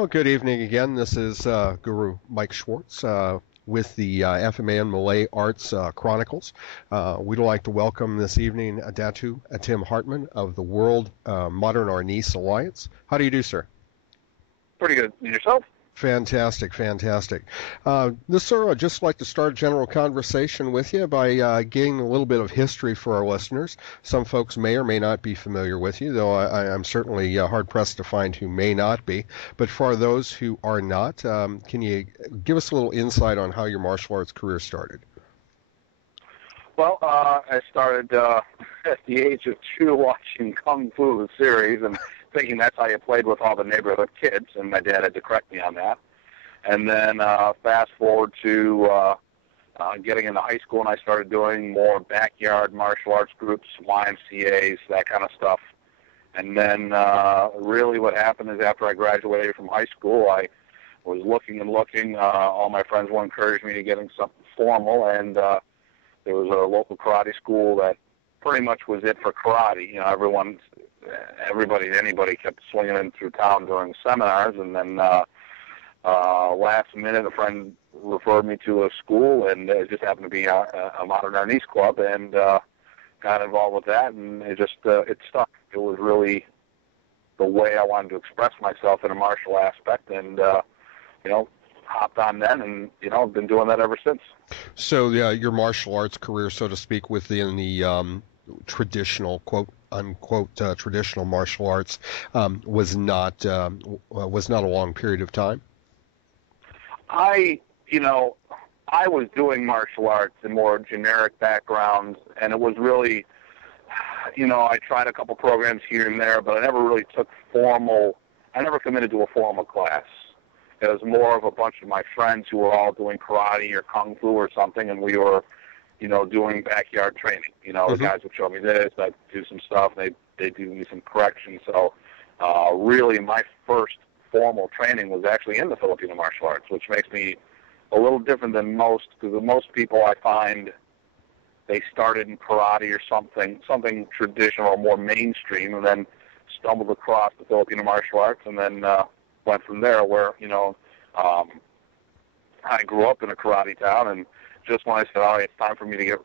Well, good evening again. This is Guru Mike Schwartz with the FMA and Malay Arts Chronicles. We'd like to welcome this evening Datu Tim Hartman of the World Modern Arnis Alliance. How do you do, sir? Pretty good. And yourself? Fantastic, fantastic. Sir, I'd just like to start a general conversation with you by getting a little bit of history for our listeners. Some folks may or may not be familiar with you, though I'm certainly hard-pressed to find who may not be. But for those who are not, can you give us a little insight on how your martial arts career started? Well, I started at the age of 2 watching Kung Fu, the series, and thinking that's how you played with all the neighborhood kids, and my dad had to correct me on that. And then fast forward to getting into high school, and I started doing more backyard martial arts groups, YMCAs, that kind of stuff. And then really what happened is after I graduated from high school, I was looking and looking. All my friends were encouraging me to get into something formal, and there was a local karate school that pretty much was it for karate. You know, anybody kept swinging in through town during seminars, and then last minute a friend referred me to a school, and it just happened to be a modern Arnis club, and got involved with that, and it stuck. It was really the way I wanted to express myself in a martial aspect, and hopped on then, and I've been doing that ever since. So your martial arts career, so to speak, within the traditional quote unquote traditional martial arts was not a long period of time. I was doing martial arts in more generic backgrounds, and it was really, I tried a couple programs here and there, but I never really I never committed to a formal class. It was more of a bunch of my friends who were all doing karate or kung fu or something, and we were doing backyard training. The guys would show me this, I'd do some stuff, they'd do me some corrections. So really my first formal training was actually in the Filipino martial arts, which makes me a little different than most, because most people I find, they started in karate or something traditional or more mainstream, and then stumbled across the Filipino martial arts, and then went from there, where, I grew up in a karate town, and just when I said, all right, it's time for me to get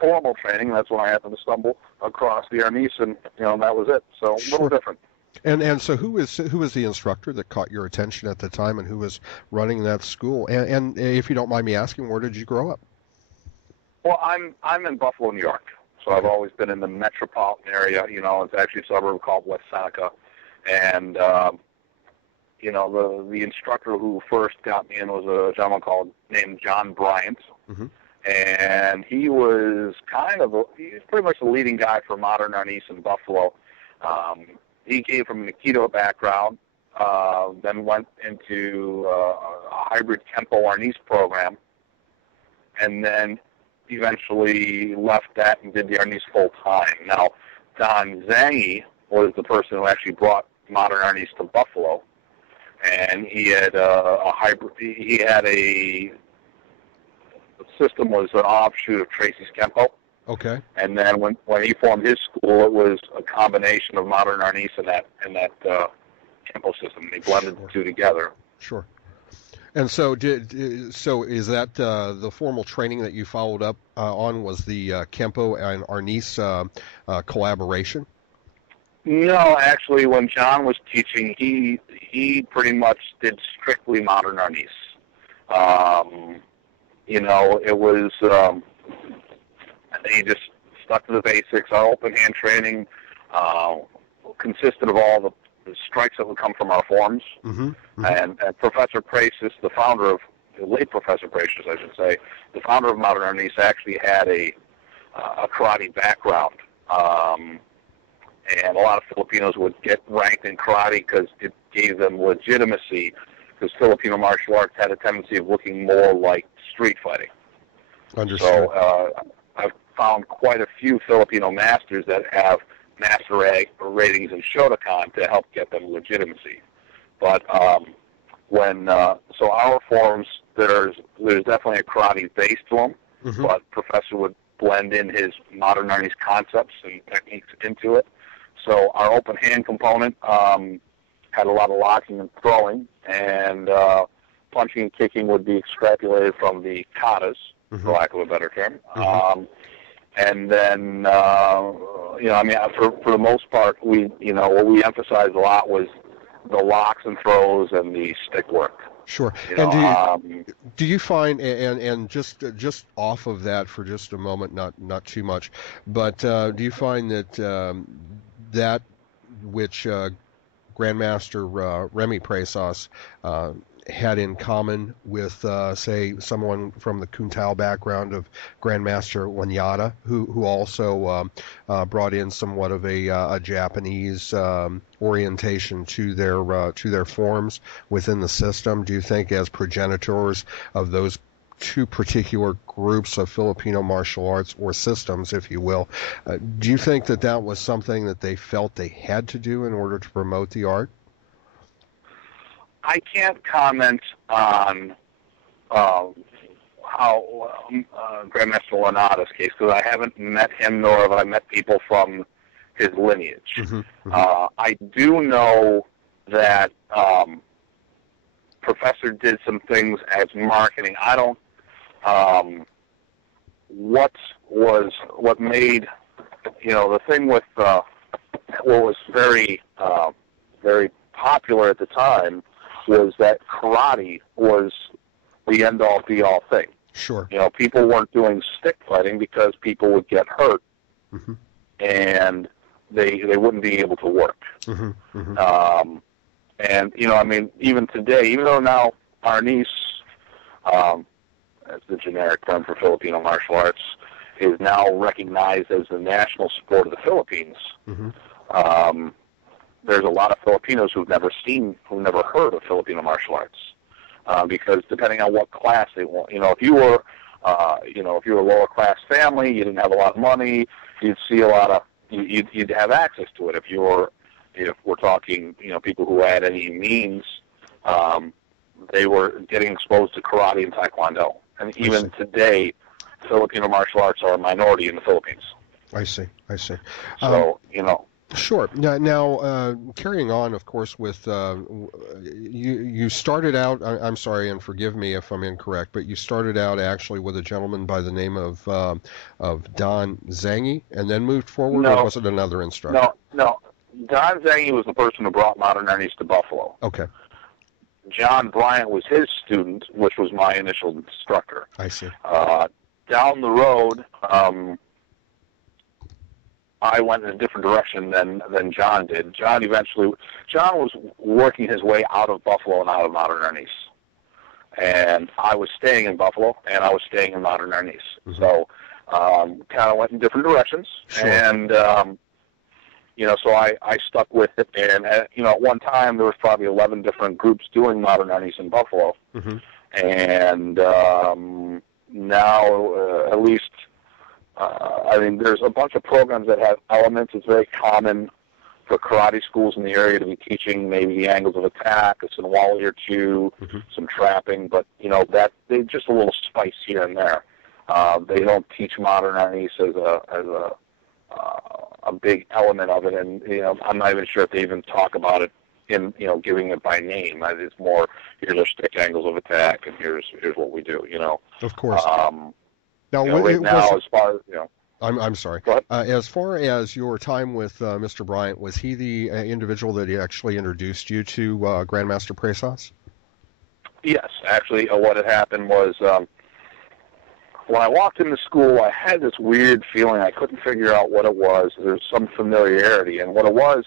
formal training, that's when I happened to stumble across the Arnis, and, that was it. So a little different. And so who was the instructor that caught your attention at the time, and who was running that school? And if you don't mind me asking, where did you grow up? Well, I'm in Buffalo, New York, so I've always been in the metropolitan area. It's actually a suburb called West Seneca, and the instructor who first got me in was a gentleman named John Bryant, and he was he's pretty much the leading guy for modern Arnis in Buffalo. He came from an Aikido background, then went into a hybrid Kempo Arnis program, and then eventually left that and did the Arnis full time. Now, Don Zangi was the person who actually brought modern Arnis to Buffalo, and he had a hybrid. He had the system was an offshoot of Tracy's Kempo. Okay. And then when he formed his school, it was a combination of modern Arnis and that Kempo system. They blended the two together. Sure. And so is that the formal training that you followed up on was the Kempo and Arnis collaboration? No, actually, when John was teaching, he pretty much did strictly modern Arnis. It was he just stuck to the basics. Our open hand training consisted of all the strikes that would come from our forms. And Professor Presas, the late Professor Presas, I should say, the founder of modern Arnis, actually had a karate background. And a lot of Filipinos would get ranked in karate because it gave them legitimacy, because Filipino martial arts had a tendency of looking more like street fighting. Understood. So I've found quite a few Filipino masters that have master ratings in Shotokan to help get them legitimacy. But so our forms, there's definitely a karate base to them, but Professor would blend in his modern Arnis concepts and techniques into it. So our open hand component had a lot of locking and throwing, and punching and kicking would be extrapolated from the katas, for lack of a better term. And then, for the most part, what we emphasized a lot was the locks and throws and the stick work. Sure. And do you find, and just off of that for just a moment, not too much, but do you find that that which Grandmaster Remy Presas had in common with, say, someone from the Kuntao background of Grandmaster Lanyata, who also brought in somewhat of a Japanese orientation to their forms within the system? Do you think, as progenitors of those two particular groups of Filipino martial arts, or systems, if you will, do you think that was something that they felt they had to do in order to promote the art? I can't comment on how Grandmaster Lanata's case, because I haven't met him, nor have I met people from his lineage. I do know that Professor did some things as marketing. I don't. What made the thing with what was very very popular at the time was that karate was the end-all, be-all thing. Sure. People weren't doing stick fighting because people would get hurt, and they wouldn't be able to work. And even today, even though now Arnis, as the generic term for Filipino martial arts, is now recognized as the national sport of the Philippines. There's a lot of Filipinos who've never heard of Filipino martial arts, because depending on what class they want, if you were a lower class family, you didn't have a lot of money, you'd see a lot of, you'd have access to it. If we're talking, people who had any means, they were getting exposed to karate and taekwondo, and even today, Filipino martial arts are a minority in the Philippines. I see. So Sure. Now, carrying on, of course, with you started out. I'm sorry, and forgive me if I'm incorrect, but you started out actually with a gentleman by the name of Don Zangi, and then moved forward. No. Or was it another instructor? No. Don Zangi was the person who brought modern Arnis to Buffalo. Okay. John Bryant was his student, which was my initial instructor. I see. Down the road, I went in a different direction than John did. John was working his way out of Buffalo and out of modern Arnis. And I was staying in Buffalo, and I was staying in modern Arnis. So kind of went in different directions. Sure. And, so I stuck with it. And, at one time, there was probably 11 different groups doing modern Arnis in Buffalo. And now, at least, there's a bunch of programs that have elements. It's very common for karate schools in the area to be teaching maybe the angles of attack, a Sinwali or two, some trapping, but, that they just a little spice here and there. They don't teach modern Arnis as a big element of it, and, I'm not even sure if they even talk about it in, giving it by name. It's more, here's our stick angles of attack, and here's what we do, Of course. Now, as far as, I'm sorry. As far as your time with Mr. Bryant, was he the individual that he actually introduced you to Grandmaster Presas? Yes. Actually, what had happened was when I walked into school, I had this weird feeling. I couldn't figure out what it was. There was some familiarity. And what it was,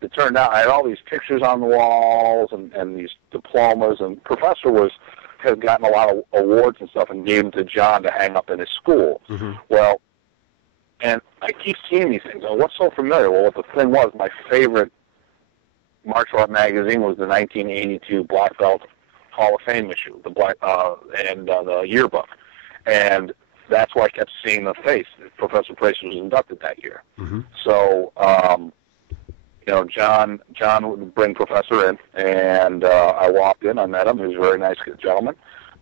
it turned out I had all these pictures on the walls and these diplomas, and Professor had gotten a lot of awards and stuff and gave them to John to hang up in his school. Well, and I keep seeing these things. What's so familiar? Well, what the thing was, my favorite martial art magazine was the 1982 Black Belt Hall of Fame issue, the yearbook. And that's why I kept seeing the face. Professor Presas was inducted that year. So, John would bring Professor in, and I walked in. I met him. He was a very nice gentleman,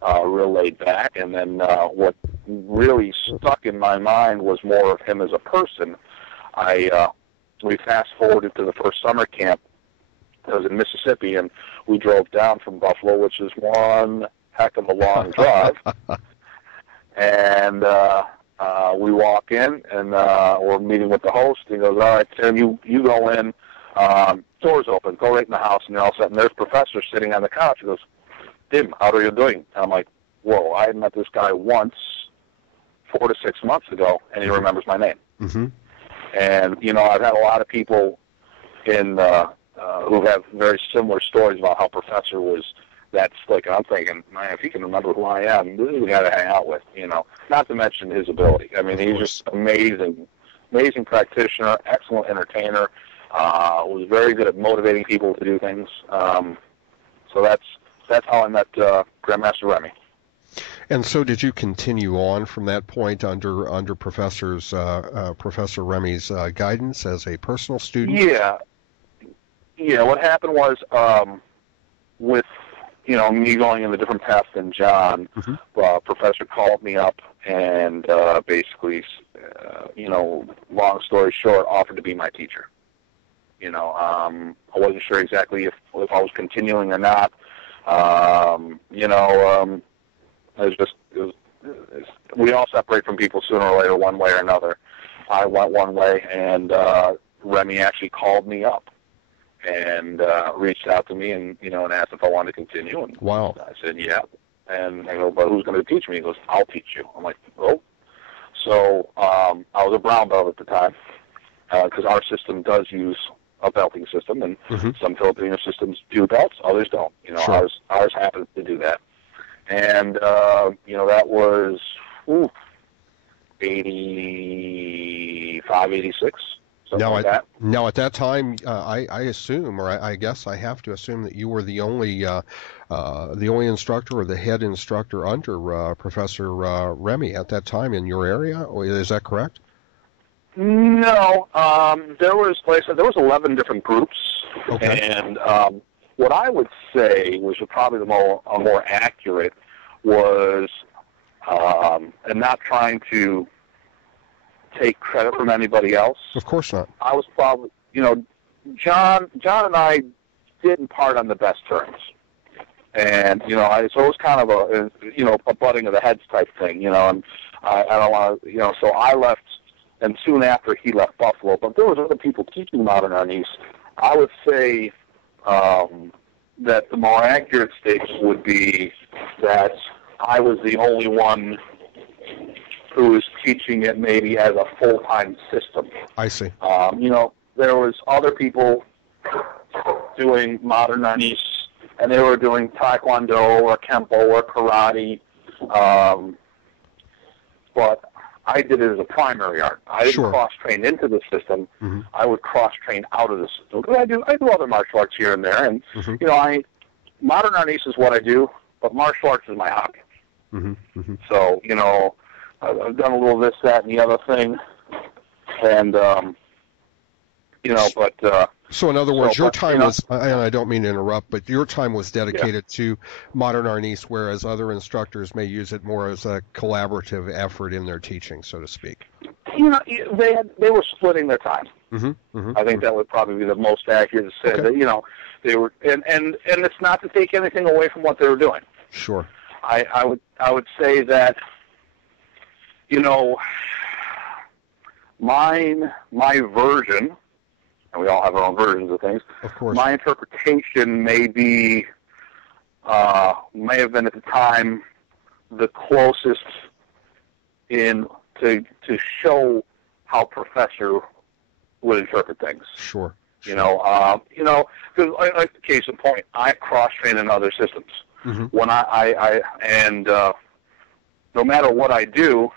real laid back. And then what really stuck in my mind was more of him as a person. We fast forwarded to the first summer camp, it was in Mississippi, and we drove down from Buffalo, which is one heck of a long drive. And we walk in, and we're meeting with the host. He goes, "All right, Tim, you go in. Doors open. Go right in the house." And all of a sudden, there's Professor sitting on the couch. He goes, "Tim, how are you doing?" And I'm like, "Whoa, I had met this guy once 4 to 6 months ago, and he remembers my name." Mm-hmm. And, I've had a lot of people who have very similar stories about how Professor was that slick. And I'm thinking, man, if he can remember who I am, this is the guy to hang out with, Not to mention his ability. I mean, he's just amazing practitioner, excellent entertainer, was very good at motivating people to do things. So that's how I met Grandmaster Remy. And so, did you continue on from that point under Professor Remy's guidance as a personal student? Yeah. What happened was, with me going in a different path than John, Professor called me up and basically, long story short, offered to be my teacher. I wasn't sure exactly if I was continuing or not. We all separate from people sooner or later, one way or another. I went one way, and Remy actually called me up and reached out to me and asked if I wanted to continue. And wow. I said, yeah. And I go, but who's going to teach me? He goes, I'll teach you. I'm like, oh. So I was a brown belt at the time because our system does use a belting system, and some Filipino systems do belts, others don't. Sure. Ours happens to do that. And, that was 85, 86, something like that. Now, at that time, I assume, or I guess I have to assume that you were the only instructor or the head instructor under Professor Remy at that time in your area. Is that correct? No. There was 11 different groups. Okay. And what I would say was probably a more accurate was, and not trying to take credit from anybody else. Of course not. I was probably, John and I didn't part on the best terms. And, so it was kind of a butting of the heads type thing, and I don't want to, so I left, and soon after he left Buffalo, but there was other people teaching modern Arnis. I would say that the more accurate statement would be that I was the only one who was teaching it maybe as a full-time system. I see. There was other people doing modern Arnis, and they were doing Taekwondo or Kempo or Karate, but I did it as a primary art. I didn't cross-train into the system. I would cross-train out of the system. Because I do other martial arts here and there, and modern Arnis is what I do, but martial arts is my hobby. So I've done a little of this, that, and the other thing, and but. So in other words, your time was, and I don't mean to interrupt, but your time was dedicated to modern Arnis, whereas other instructors may use it more as a collaborative effort in their teaching, so to speak. They were splitting their time. I think that would probably be the most accurate to say that they were, and it's not to take anything away from what they were doing. Sure. I would say that my version. And we all have our own versions of things. Of course. My interpretation may have been at the time the closest to show how Professor would interpret things. Sure. Because like the case in point, I cross-train in other systems. When no matter what I do,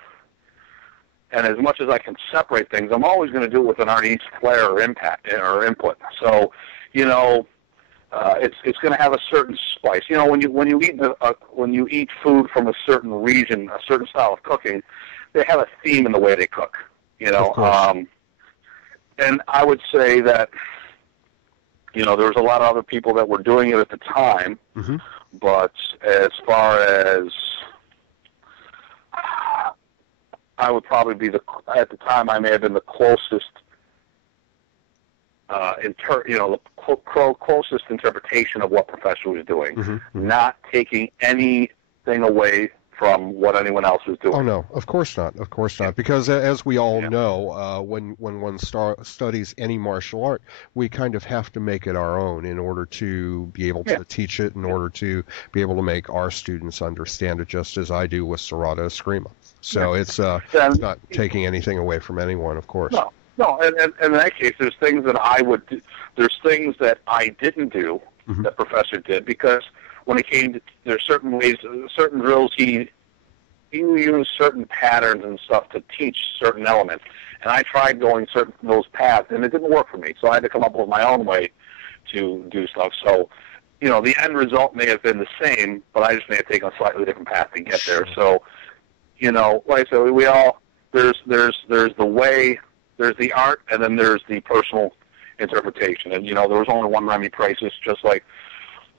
and as much as I can separate things, I'm always going to do it with an Arnis flair or impact or input. So, it's going to have a certain spice. When you eat food from a certain region, a certain style of cooking, they have a theme in the way they cook. And I would say that there was a lot of other people that were doing it at the time, but as far as I would probably be at the time I may have been the closest the closest interpretation of what professor was doing, Mm-hmm. not taking anything away from what anyone else was doing. Oh no, of course not, of course not. Because as we all know, when one studies any martial art, we kind of have to make it our own in order to be able to teach it, in order to be able to make our students understand it, just as I do with Serrata Eskrima. So it's not taking anything away from anyone, of course. No, and in that case, there's things that I would do. There's things that I didn't do that Professor did, because when it came to, there's certain ways, certain drills, he used certain patterns and stuff to teach certain elements. And I tried going those paths, and it didn't work for me. So I had to come up with my own way to do stuff. So, the end result may have been the same, but I just may have taken a slightly different path to get there. So, like I said, we all, there's the way, there's the art, and then there's the personal interpretation. And, there was only one Remy Presas, just like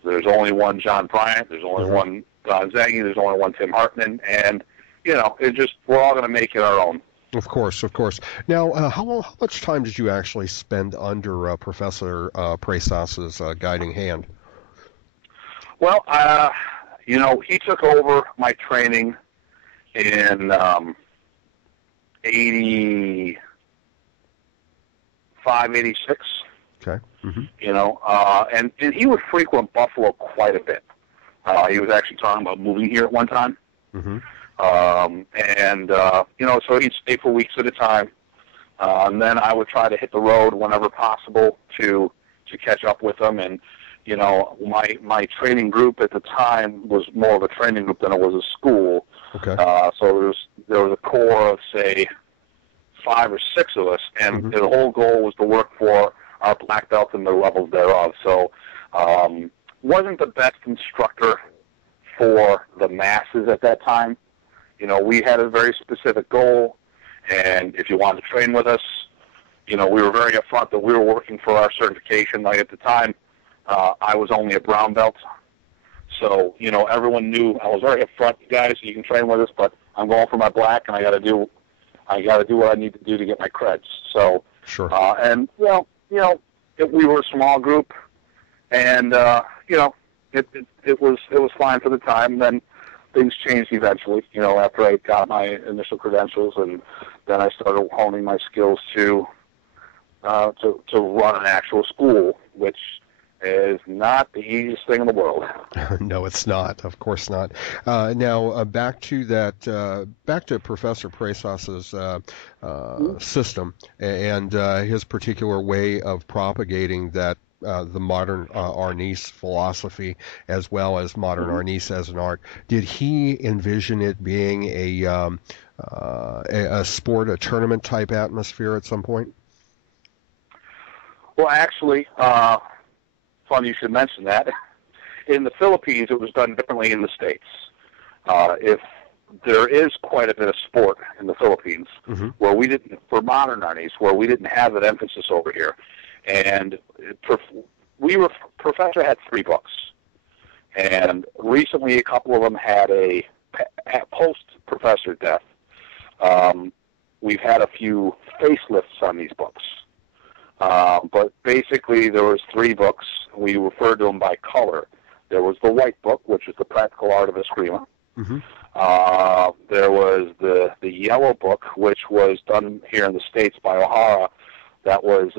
there's only one John Bryant, there's only one Don Zaghi, there's only one Tim Hartman, and, we're all going to make it our own. Of course, of course. Now, how much time did you actually spend under Professor Presas's guiding hand? Well, he took over my training in 85, 86. Okay. Mm-hmm. And he would frequent Buffalo quite a bit. He was actually talking about moving here at one time. Mm-hmm. So he'd stay for weeks at a time. And then I would try to hit the road whenever possible to catch up with him. And, my training group at the time was more of a training group than it was a school. Okay. So there was a core of, say, 5 or 6 of us, and the whole goal was to work for our black belts and the levels thereof. So wasn't the best instructor for the masses at that time. We had a very specific goal, and if you wanted to train with us, we were very upfront that we were working for our certification. Like at the time, I was only a brown belt. So, everyone knew I was very upfront, guys, you can train with us, but I'm going for my black, and I got to do what I need to do to get my creds. So, sure. We were a small group, and it was fine for the time. And then things changed eventually. After I got my initial credentials, and then I started honing my skills to run an actual school, which is not the easiest thing in the world. No, it's not. Of course not. Now, back to Professor Presas's system and his particular way of propagating that the modern Arnis philosophy, as well as modern Arnis as an art. Did he envision it being a sport, a tournament type atmosphere at some point? Well, actually, funny you should mention that. In the Philippines, it was done differently in the States. If there is quite a bit of sport in the Philippines, where we didn't, for modern Arnis, where we didn't have that emphasis over here. And Professor had 3 books. And recently, a couple of them had a post-Professor death. We've had a few facelifts on these books. But basically, there was 3 books. We referred to them by color. There was the white book, which is the practical art of Eskrima. There was the yellow book, which was done here in the States by O'Hara. That was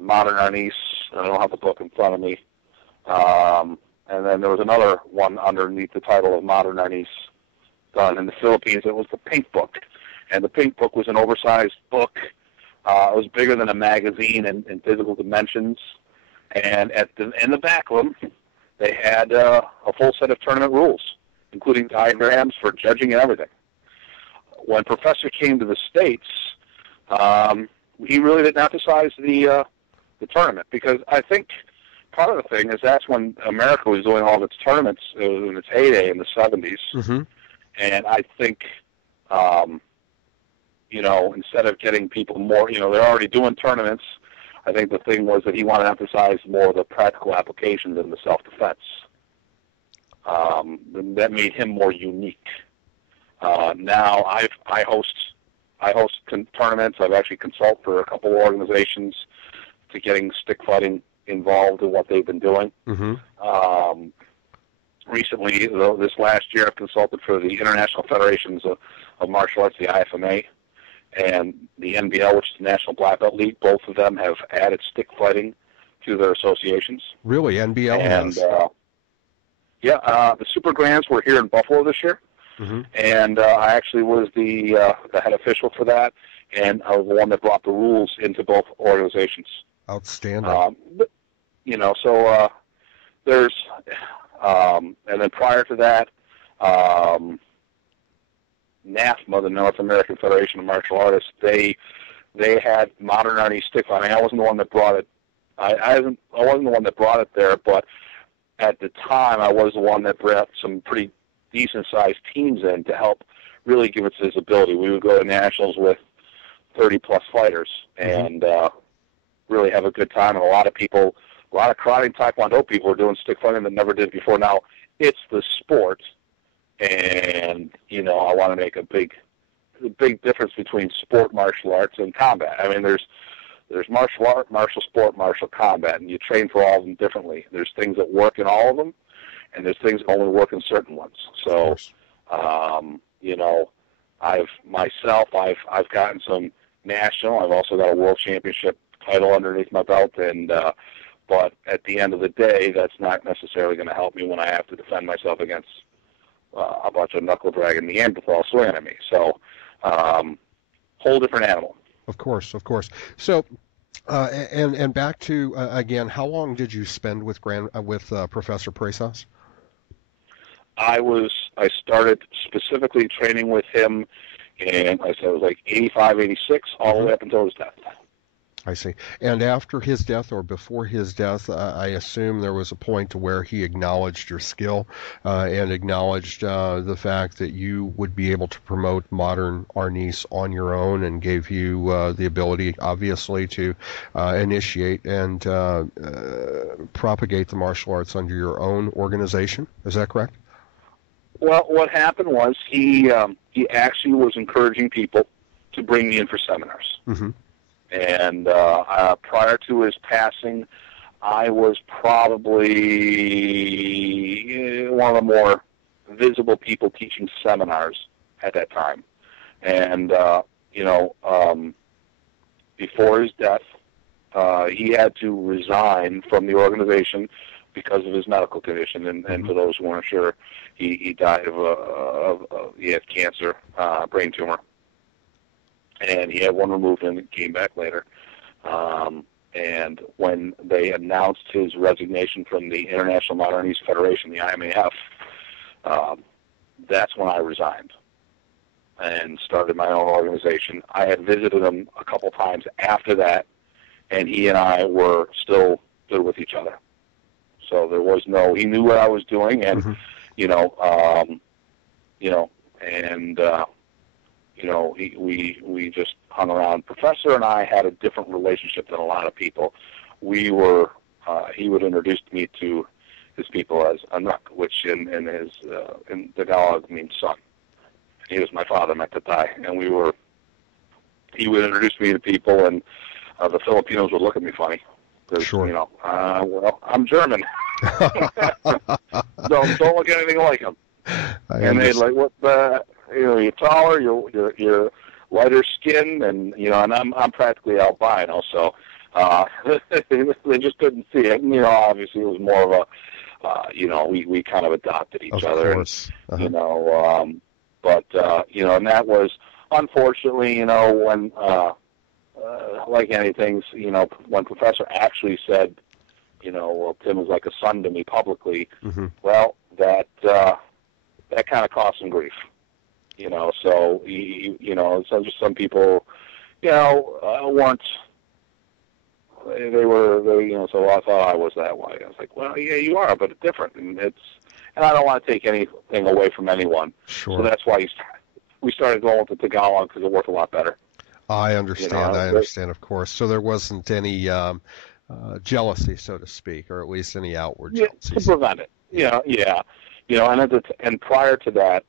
modern Arnis. I don't have the book in front of me. And then there was another one underneath the title of modern Arnis done in the Philippines. It was the pink book. And the pink book was an oversized book. It was bigger than a magazine in physical dimensions. And in the back of them, they had a full set of tournament rules, including diagrams for judging and everything. When Professor came to the States, he really didn't emphasize the tournament, because I think part of the thing is that's when America was doing all of its tournaments. It was in its heyday in the 70s. And I think, instead of getting people more, they're already doing tournaments. I think the thing was that he wanted to emphasize more of the practical applications than the self-defense. That made him more unique. Now I host tournaments. I've actually consulted for a couple of organizations to getting stick fighting involved in what they've been doing. Mm-hmm. Recently, though, this last year, I've consulted for the International Federations of Martial Arts, the IFMA, and the NBL, which is the National Black Belt League. Both of them have added stick fighting to their associations. Really, NBL and, has? The Super Grands were here in Buffalo this year, mm-hmm. and I actually was the head official for that, and I was the one that brought the rules into both organizations. Outstanding. So there's, and then prior to that, NAFMA, the North American Federation of Martial Artists, they had modern Arnis stick fighting. I wasn't the one that brought it. I wasn't the one that brought it there, but at the time, I was the one that brought some pretty decent-sized teams in to help really give it visibility. We would go to nationals with 30-plus fighters and really have a good time. And a lot of karate and taekwondo people are doing stick fighting that never did before. Now, it's the sport, and, I want to make a big difference between sport martial arts and combat. I mean, there's martial art, martial sport, martial combat, and you train for all of them differently. There's things that work in all of them, and there's things that only work in certain ones. So, I've gotten some national. I've also got a world championship title underneath my belt, and but at the end of the day, that's not necessarily going to help me when I have to defend myself against a bunch of knuckle-dragging Neanderthal swinging at me. So, whole different animal. Of course. So, and back to again, how long did you spend with Professor Presas? I started specifically training with him in, I said it was like 85, 86, all the way up until his death. I see. And after his death or before his death, I assume there was a point to where he acknowledged your skill and acknowledged the fact that you would be able to promote modern Arnis on your own, and gave you the ability, obviously, to initiate and propagate the martial arts under your own organization. Is that correct? Well, what happened was he actually was encouraging people to bring me in for seminars. Mm-hmm. And prior to his passing, I was probably one of the more visible people teaching seminars at that time. And, before his death, he had to resign from the organization because of his medical condition. And for those who weren't sure, he died he had cancer, brain tumor. And he had one removed and it came back later. And when they announced his resignation from the International Modern Arnis Federation, the IMAF, that's when I resigned and started my own organization. I had visited him a couple times after that, and he and I were still good with each other. So there was he knew what I was doing, and, we just hung around. Professor and I had a different relationship than a lot of people. He would introduce me to his people as Anak, which in Tagalog means son. He was my father, Matatai, and he would introduce me to people, and the Filipinos would look at me funny. Sure. Well, I'm German. Don't look anything like him. And they'd like, what the, you're taller, you're lighter skinned, and and I'm practically albino, so they just couldn't see it. And, obviously it was more of a, we kind of adopted each other. Of course. And, and that was, unfortunately, when, like anything, when Professor actually said, well, Tim was like a son to me publicly, well, that kind of caused some grief. So so just some people, weren't. So I thought I was that way. I was like, well, yeah, you are, but it's different, and I don't want to take anything away from anyone. Sure. So that's why we started going with the Tagalog, because it worked a lot better. I understand. I understand, of course. So there wasn't any jealousy, so to speak, or at least any outward jealousy. To prevent it. Yeah. And prior to that,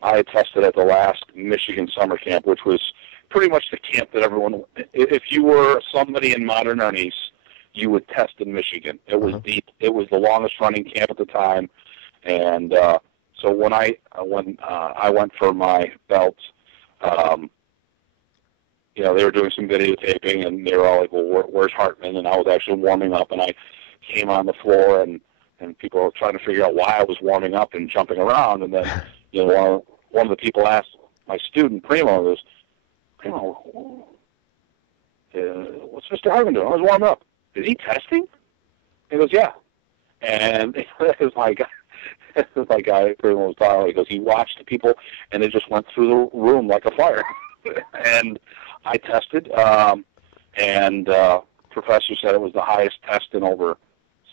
I attested at the last Michigan summer camp, which was pretty much the camp that everyone, if you were somebody in modern Arnis, you would test in Michigan. It was deep. It was the longest running camp at the time. And so when I went for my belt, you know, they were doing some videotaping, and they were all like, well, where's Hartman? And I was actually warming up, and I came on the floor, and people were trying to figure out why I was warming up and jumping around. And then, you know, one of the people asked my student, Primo, goes, Primo, what's Mr. Hartman doing? I was warming up. Is he testing? He goes, yeah. And it was like, Primo was talking. He goes, he watched the people, and it just went through the room like a fire. And I tested, and professor said it was the highest test in over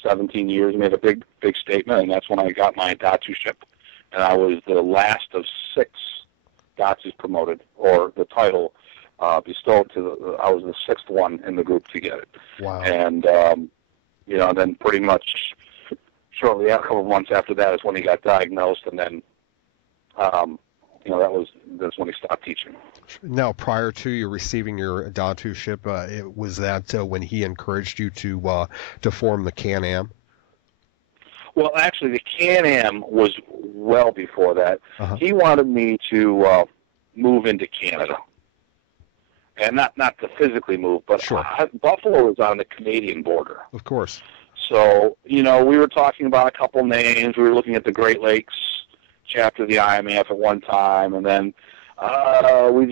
17 years. He made a big statement, and that's when I got my Datu-ship. And I was the last of 6 Datus promoted, or the title bestowed to I was the 6th one in the group to get it. Wow. And, you know, then pretty much shortly, a couple of months after that is when he got diagnosed, and then, you know, that's when he stopped teaching. Now, prior to you receiving your Datu-ship, was that when he encouraged you to form the Can-Am? Well, actually, the Can-Am was well before that. He wanted me to move into Canada, and not to physically move, but sure. Buffalo is on the Canadian border. Of course. So, you know, we were talking about a couple names. We were looking at the Great Lakes chapter of the IMAF at one time, and then we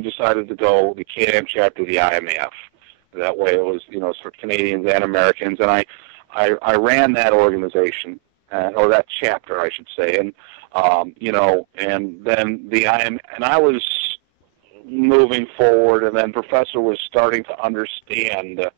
decided to go the Can-Am chapter of the IMAF. That way, it was, you know, it's for Canadians and Americans, and I ran that organization, or that chapter, I should say, and you know, and then and I was moving forward, and then Professor was starting to understand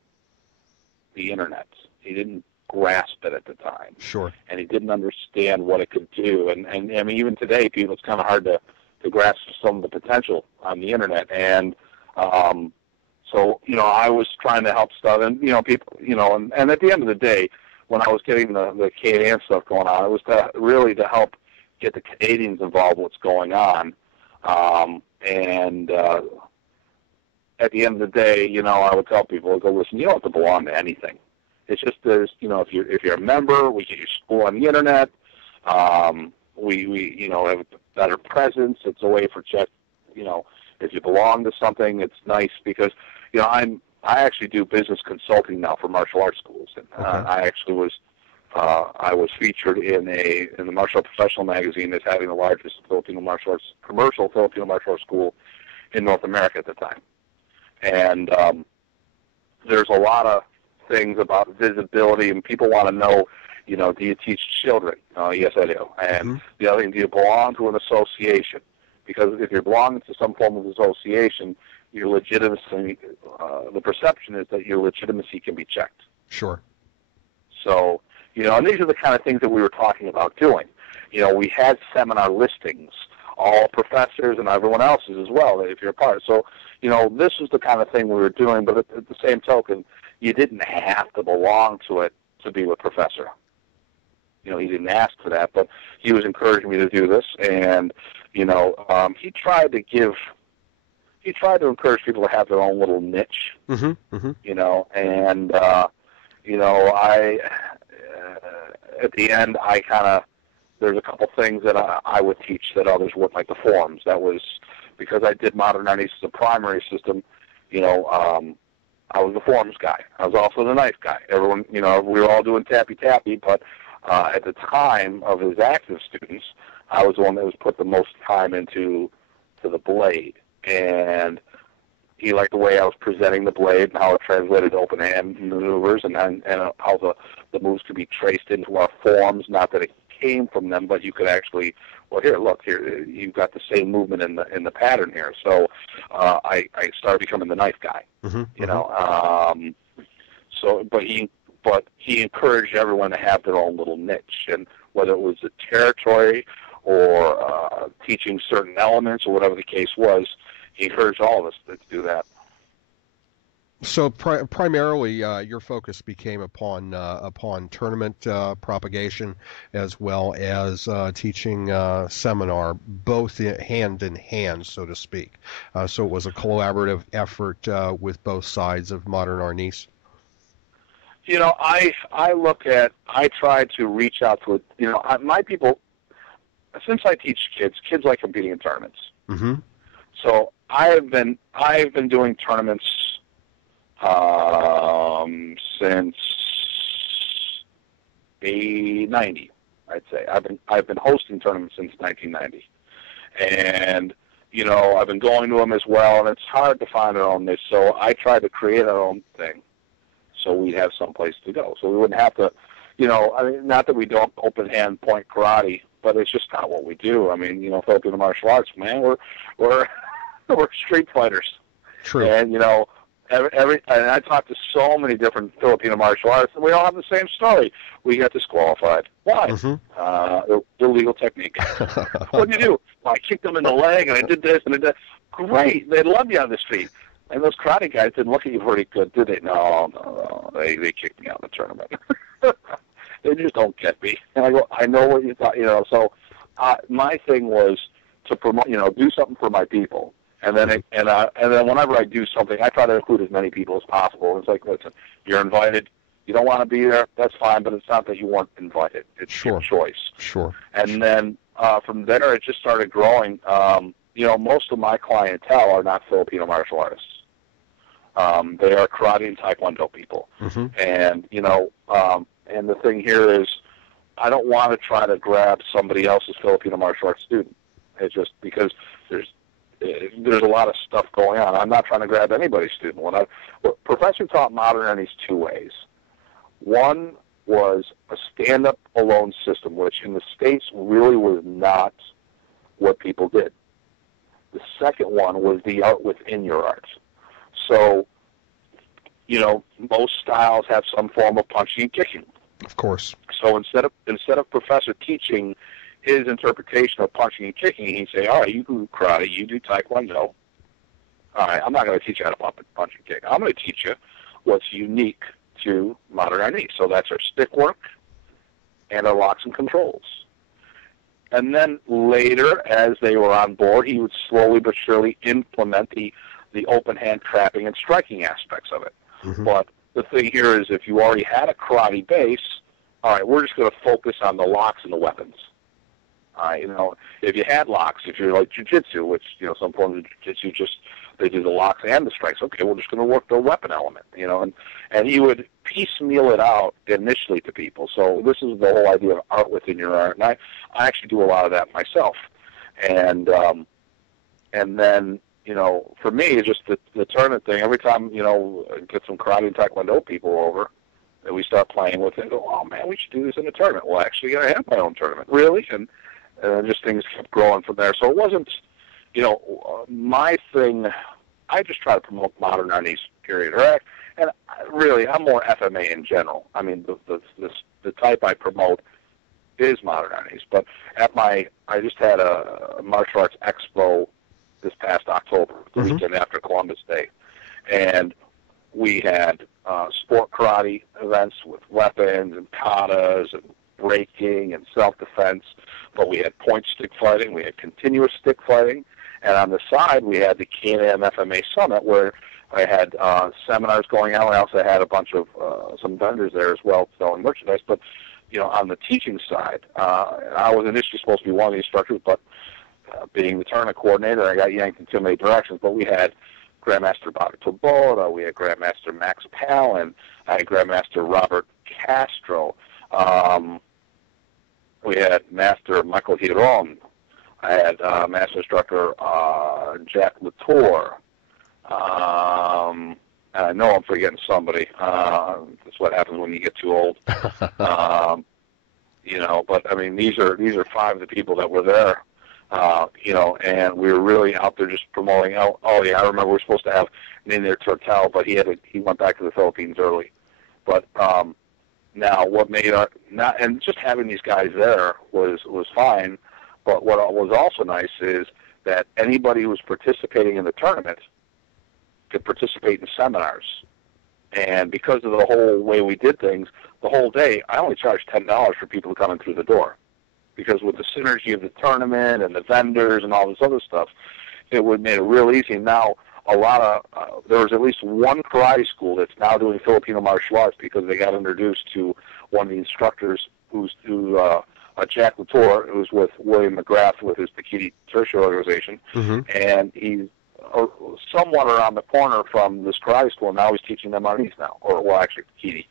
the internet. He didn't grasp it at the time. Sure. And he didn't understand what it could do. And I mean, even today, it's kind of hard to grasp some of the potential on the internet. And so, you know, I was trying to help stuff, and, you know, people, you know, and at the end of the day, when I was getting the Can-Am stuff going on, it was really to help get the Canadians involved with what's going on. And at the end of the day, you know, I would tell people, go, listen, you don't have to belong to anything. It's just there's, you know, if you're a member, we get your school on the internet. We you know, have a better presence. It's a way for you know, if you belong to something, it's nice because, you know, I actually do business consulting now for martial arts schools, and I actually was featured in the Martial Arts Professional magazine as having the largest commercial Filipino martial arts school in North America at the time. And there's a lot of things about visibility, and people want to know, you know, do you teach children? Yes, I do. And the other thing, do you belong to an association? Because if you're belonging to some form of association, your legitimacy, the perception is that your legitimacy can be checked. Sure. So, you know, and these are the kind of things that we were talking about doing. You know, we had seminar listings, all professors and everyone else's as well, if you're a part. So, you know, this is the kind of thing we were doing, but at the same token, you didn't have to belong to it to be with Professor. You know, he didn't ask for that, but he was encouraging me to do this, and, you know, he tried to encourage people to have their own little niche, you know, and, you know, at the end, there's a couple things that I would teach that others wouldn't, like the forms. That was because I did modern Arnis as a primary system, you know, I was the forms guy. I was also the knife guy. Everyone, you know, we were all doing tappy-tappy, but at the time of his active students, I was the one that was put the most time into the blade. And he liked the way I was presenting the blade and how it translated to open hand maneuvers, and how the moves could be traced into our forms. Not that it came from them, but you could actually, well, here, you've got the same movement in the pattern here. So I started becoming the knife guy, you know. So, but he encouraged everyone to have their own little niche, and whether it was the territory or teaching certain elements or whatever the case was, he encouraged all of us to do that. So primarily, your focus became upon tournament propagation as well as teaching seminar, both hand in hand, so to speak. So it was a collaborative effort with both sides of modern Arnis. I try to reach out to, my people, since I teach kids like competing in tournaments. Mm-hmm. So I've been doing tournaments since '90, I'd say. I've been hosting tournaments since 1990, and I've been going to them as well. And it's hard to find our own niche, so I tried to create our own thing, so we'd have some place to go, so we wouldn't have to, not that we don't open hand point karate, but it's just not what we do. I mean, Filipino martial arts, man, we're street fighters. True. And and I talk to so many different Filipino martial artists, and we all have the same story. We got disqualified. Why? Mm-hmm. Illegal technique. What did you do? Well, I kicked them in the leg, and I did this, and I did that. Great. They love you on the street. And those karate guys didn't look at you very good, did they? No. They kicked me out of the tournament. They just don't get me. And I go, I know what you thought, So my thing was to promote, do something for my people. And then and then whenever I do something, I try to include as many people as possible. It's like, listen, you're invited. You don't want to be there, that's fine, but it's not that you weren't invited. It's your choice. Sure. And then from there, it just started growing. Most of my clientele are not Filipino martial artists. They are karate and taekwondo people. Mm-hmm. And, and the thing here is I don't want to try to grab somebody else's Filipino martial arts student. It's just because there's a lot of stuff going on. I'm not trying to grab anybody's student. Professor taught modern Arnis two ways. One was a stand-up alone system, which in the States really was not what people did. The second one was the art within your art. So, most styles have some form of punching and kicking. Of course. So instead of Professor teaching his interpretation of punching and kicking, he'd say, all right, you do karate, you do taekwondo. All right, I'm not going to teach you how to punch and kick. I'm going to teach you what's unique to modern Arnis. So that's our stick work and our locks and controls. And then later, as they were on board, he would slowly but surely implement the open hand trapping and striking aspects of it. Mm-hmm. But the thing here is if you already had a karate base, all right, we're just going to focus on the locks and the weapons. If you had locks, if you're like jiu-jitsu, which, some forms of jiu-jitsu they do the locks and the strikes. Okay, we're just going to work the weapon element, and he would piecemeal it out initially to people. So this is the whole idea of art within your art, and I actually do a lot of that myself. And then, for me, it's just the tournament thing. Every time, get some karate and taekwondo people over, and we start playing with it, go, oh, man, we should do this in a tournament. Well, actually, I have my own tournament. Really? And just things kept growing from there. So it wasn't, my thing, I just try to promote modern Arnis, period. And really, I'm more FMA in general. I mean, the type I promote is modern Arnis. But I just had a martial arts expo this past October, the mm-hmm. weekend after Columbus Day. And we had sport karate events with weapons and katas and breaking and self-defense. But we had point stick fighting, we had continuous stick fighting, and on the side we had the Katan FMA Summit where I had seminars going on. I also had a bunch of some vendors there as well selling merchandise. But on the teaching side, I was initially supposed to be one of the instructors, but being the tournament coordinator, I got yanked in too many directions. But we had Grandmaster Bobby Toboda, we had Grandmaster Max Palin, I had Grandmaster Robert Castro. We had Master Michael Hiron. I had Master Instructor Jack Latour. I know I'm forgetting somebody. That's what happens when you get too old. But I mean, these are five of the people that were there. And we were really out there just promoting. Oh yeah, I remember we were supposed to have Niner Tortel, but he went back to the Philippines early. But now, what made and just having these guys there was fine. But what was also nice is that anybody who was participating in the tournament could participate in seminars. And because of the whole way we did things, the whole day, I only charged $10 for people coming through the door. Because with the synergy of the tournament and the vendors and all this other stuff, it would make it real easy. And now a lot of there was at least one karate school that's now doing Filipino martial arts because they got introduced to one of the instructors Jack Latour, who's with William McGrath with his Bikini Tertiary organization, and he's somewhat around the corner from this karate school. And now he's teaching them Arnis now, or actually Bikini.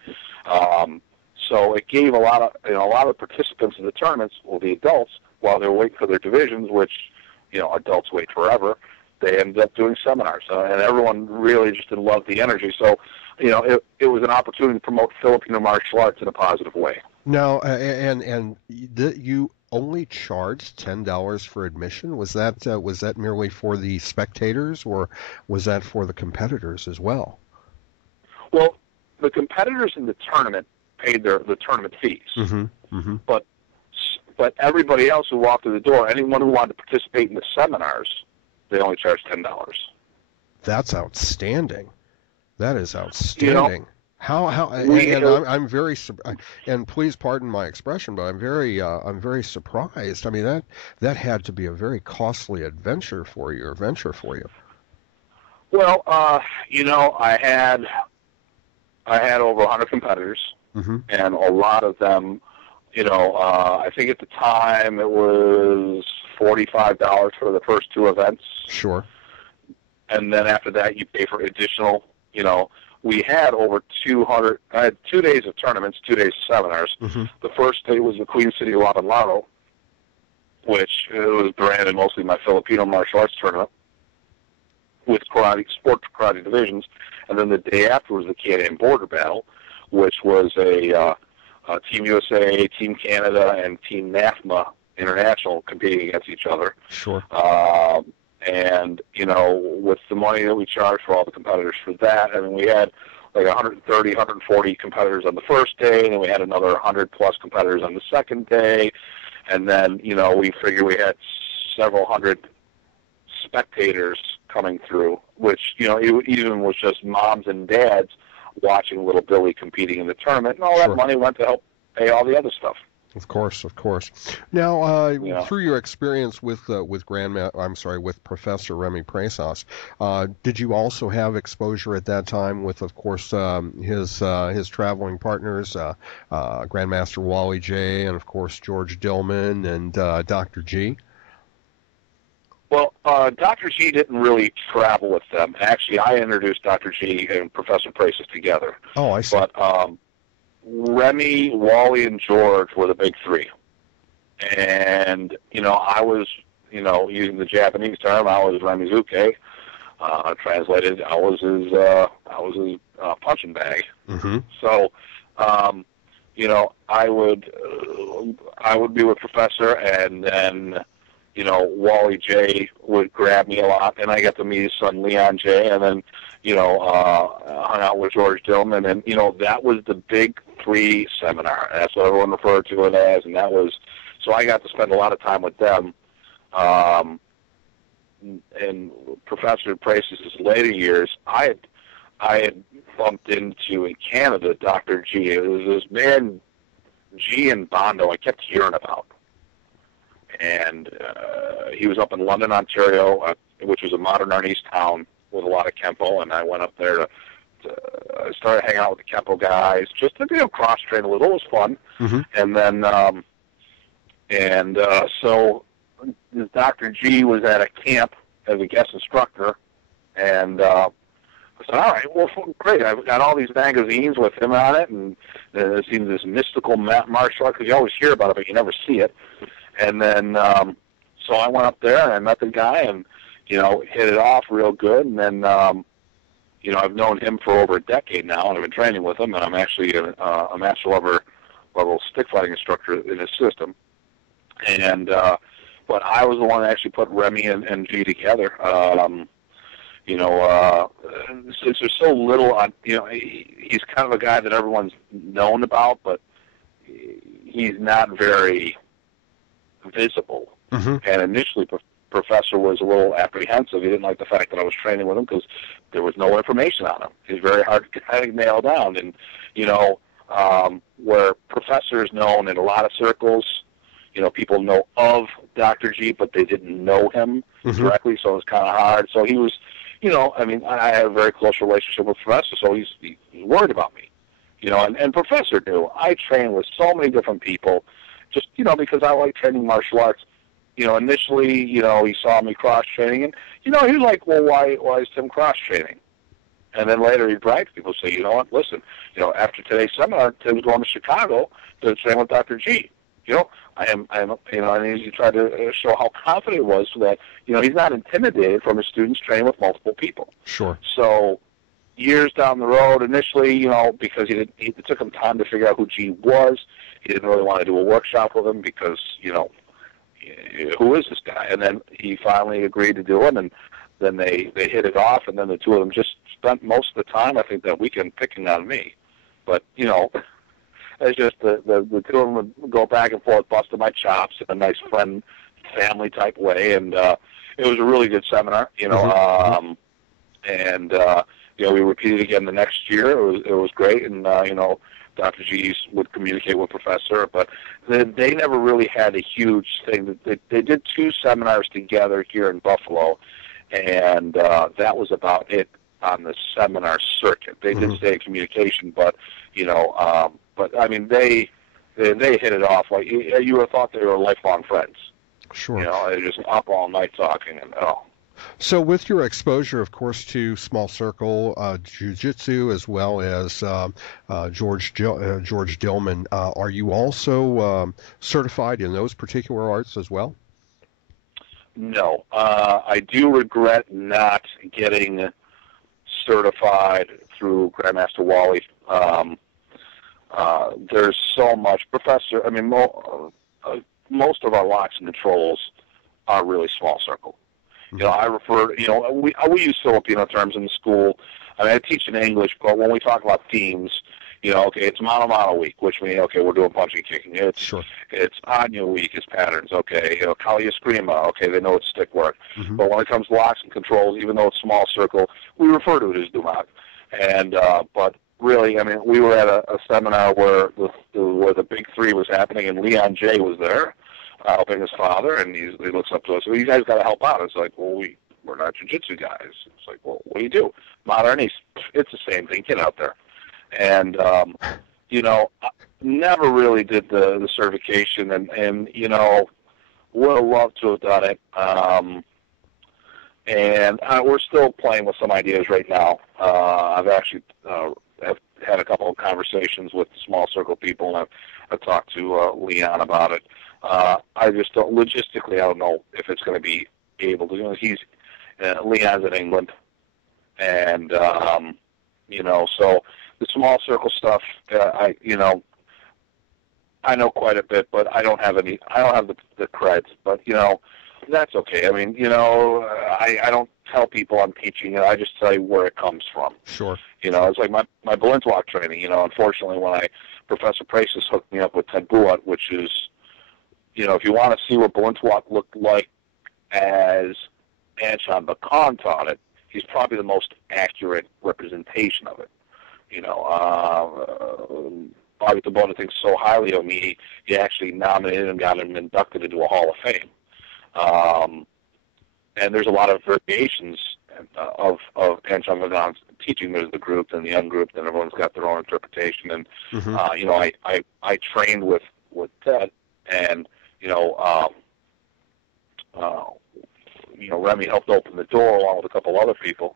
So it gave a lot of participants in the tournaments, the adults, while they're waiting for their divisions, which adults wait forever. They ended up doing seminars, and everyone really just loved the energy. So, it was an opportunity to promote Filipino martial arts in a positive way. Now, and you only charged $10 for admission? Was that merely for the spectators, or was that for the competitors as well? Well, the competitors in the tournament paid the tournament fees, but everybody else who walked through the door, anyone who wanted to participate in the seminars, they only charged $10. That's outstanding. That is outstanding. I'm very, and please pardon my expression, but I'm very surprised. I mean, that had to be a very costly adventure for you. Well, I had over 100 competitors, and a lot of them, I think at the time it was $45 for the first two events. Sure. And then after that, you pay for additional. We had over 200. I had 2 days of tournaments, 2 days of seminars. The first day was the Queen City Laban-Laro, which was branded mostly my Filipino martial arts tournament with sport karate divisions. And then the day after was the Katan Border Battle, which was a Team USA, Team Canada, and Team NAFMA International competing against each other. Sure. And, with the money that we charged for all the competitors for that, I mean, we had like 130, 140 competitors on the first day, and then we had another 100-plus competitors on the second day. And then, we figured we had several hundred spectators coming through, which, even was just moms and dads watching little Billy competing in the tournament, and all that money went to help pay all the other stuff. Of course. Now, through your experience with Professor Remy Presas, did you also have exposure at that time with, of course, his traveling partners, Grandmaster Wally J, and of course George Dillman and Dr. G? Well, Dr. G didn't really travel with them. Actually, I introduced Dr. G and Professor Presas together. Oh, I see. But Remy, Wally, and George were the big three. And, I was, using the Japanese term, I was Remy Zuke. Translated, I was his punching bag. So, I would be with Professor, and then, Wally J would grab me a lot, and I got to meet his son Leon J, and then, hung out with George Dillman, and, that was the big three seminar. That's what everyone referred to it as, and that was, so I got to spend a lot of time with them. And Professor Presas' later years, I had bumped into in Canada Dr. G. It was this man, G and Bondo, I kept hearing about. And he was up in London, Ontario, which was a modern Arnis town with a lot of Kempo, and I went up there to started hanging out with the Kempo guys, just to cross-train a little. It was fun. And then, so Dr. G was at a camp as a guest instructor, and I said, all right, well, great. I've got all these magazines with him on it, and it seems this mystical martial art, because you always hear about it, but you never see it. And then, so I went up there, and I met the guy, and, hit it off real good, and then, I've known him for over a decade now, and I've been training with him, and I'm actually a master level stick fighting instructor in his system. And, but I was the one that actually put Remy and G together. Since there's so little on, he's kind of a guy that everyone's known about, but he's not very visible. And initially, professor was a little apprehensive. He didn't like the fact that I was training with him because there was no information on him. He's very hard to nail down. And, where professor is known in a lot of circles, people know of Dr. G, but they didn't know him directly, so it was kind of hard. So he was, I had a very close relationship with Professor, so he's worried about me. And Professor knew. I trained with so many different people, just, because I like training martial arts. Initially, he saw me cross-training, and, he was like, well, why is Tim cross-training? And then later he'd brag to people, say, you know what, listen, after today's seminar, Tim's going to Chicago to train with Dr. G. And he tried to show how confident he was so that, he's not intimidated from his students training with multiple people. Sure. So years down the road, initially, because it took him time to figure out who G was. He didn't really want to do a workshop with him because, who is this guy? And then he finally agreed to do it, and then they hit it off, and then the two of them just spent most of the time, I think, that weekend picking on me. But, it's just the two of them would go back and forth, busting my chops in a nice friend, family-type way, and it was a really good seminar, we repeated again the next year. It was great, and, Dr. G would communicate with Professor, but they never really had a huge thing. They did 2 seminars together here in Buffalo, and that was about it on the seminar circuit. They did stay in communication, but, they hit it off. Like, you would have thought they were lifelong friends. Sure. They were just up all night talking, and, So with your exposure, of course, to small circle jiu-jitsu as well as George Dillman, are you also certified in those particular arts as well? No. I do regret not getting certified through Grandmaster Wally. There's so much. Professor, most of our locks and controls are really small circle. I refer, we use Filipino terms in the school. I teach in English, but when we talk about themes, it's mano-mano week, which means, we're doing punching and kicking. It's Anya week is patterns, Kali Eskrima, they know it's stick work. But when it comes to locks and controls, even though it's small circle, we refer to it as Dumag. And, but really, we were at a seminar where the big 3 was happening, and Leon J. was there. Helping his father, and he looks up to us. Well, you guys got to help out. It's like, well, we're not jiu-jitsu guys. It's like, well, what do you do? Arnis. It's the same thing. Get out there. And, I never really did the certification, and would have loved to have done it. And we're still playing with some ideas right now. I've actually have had a couple of conversations with small circle people, and I've talked to Leon about it. I just don't, logistically, I don't know if it's going to be able to. Leon's in England, and so the small circle stuff, I know quite a bit, but I don't have the creds. But that's okay. I don't tell people I'm teaching it. I just tell you where it comes from. Sure. It's like my Balintwalk training. Unfortunately, when Professor Presas hooked me up with Ted Buat, which is, if you want to see what Balintwalk looked like as Anshan Bakan taught it, he's probably the most accurate representation of it. Bobby Tabona thinks so highly of me, he actually nominated and got him inducted into a Hall of Fame. And there's a lot of variations of Anshan Bakan's teaching. There's the group and the young group, and everyone's got their own interpretation. And, I trained with Ted, and, Remy helped open the door along with a couple other people.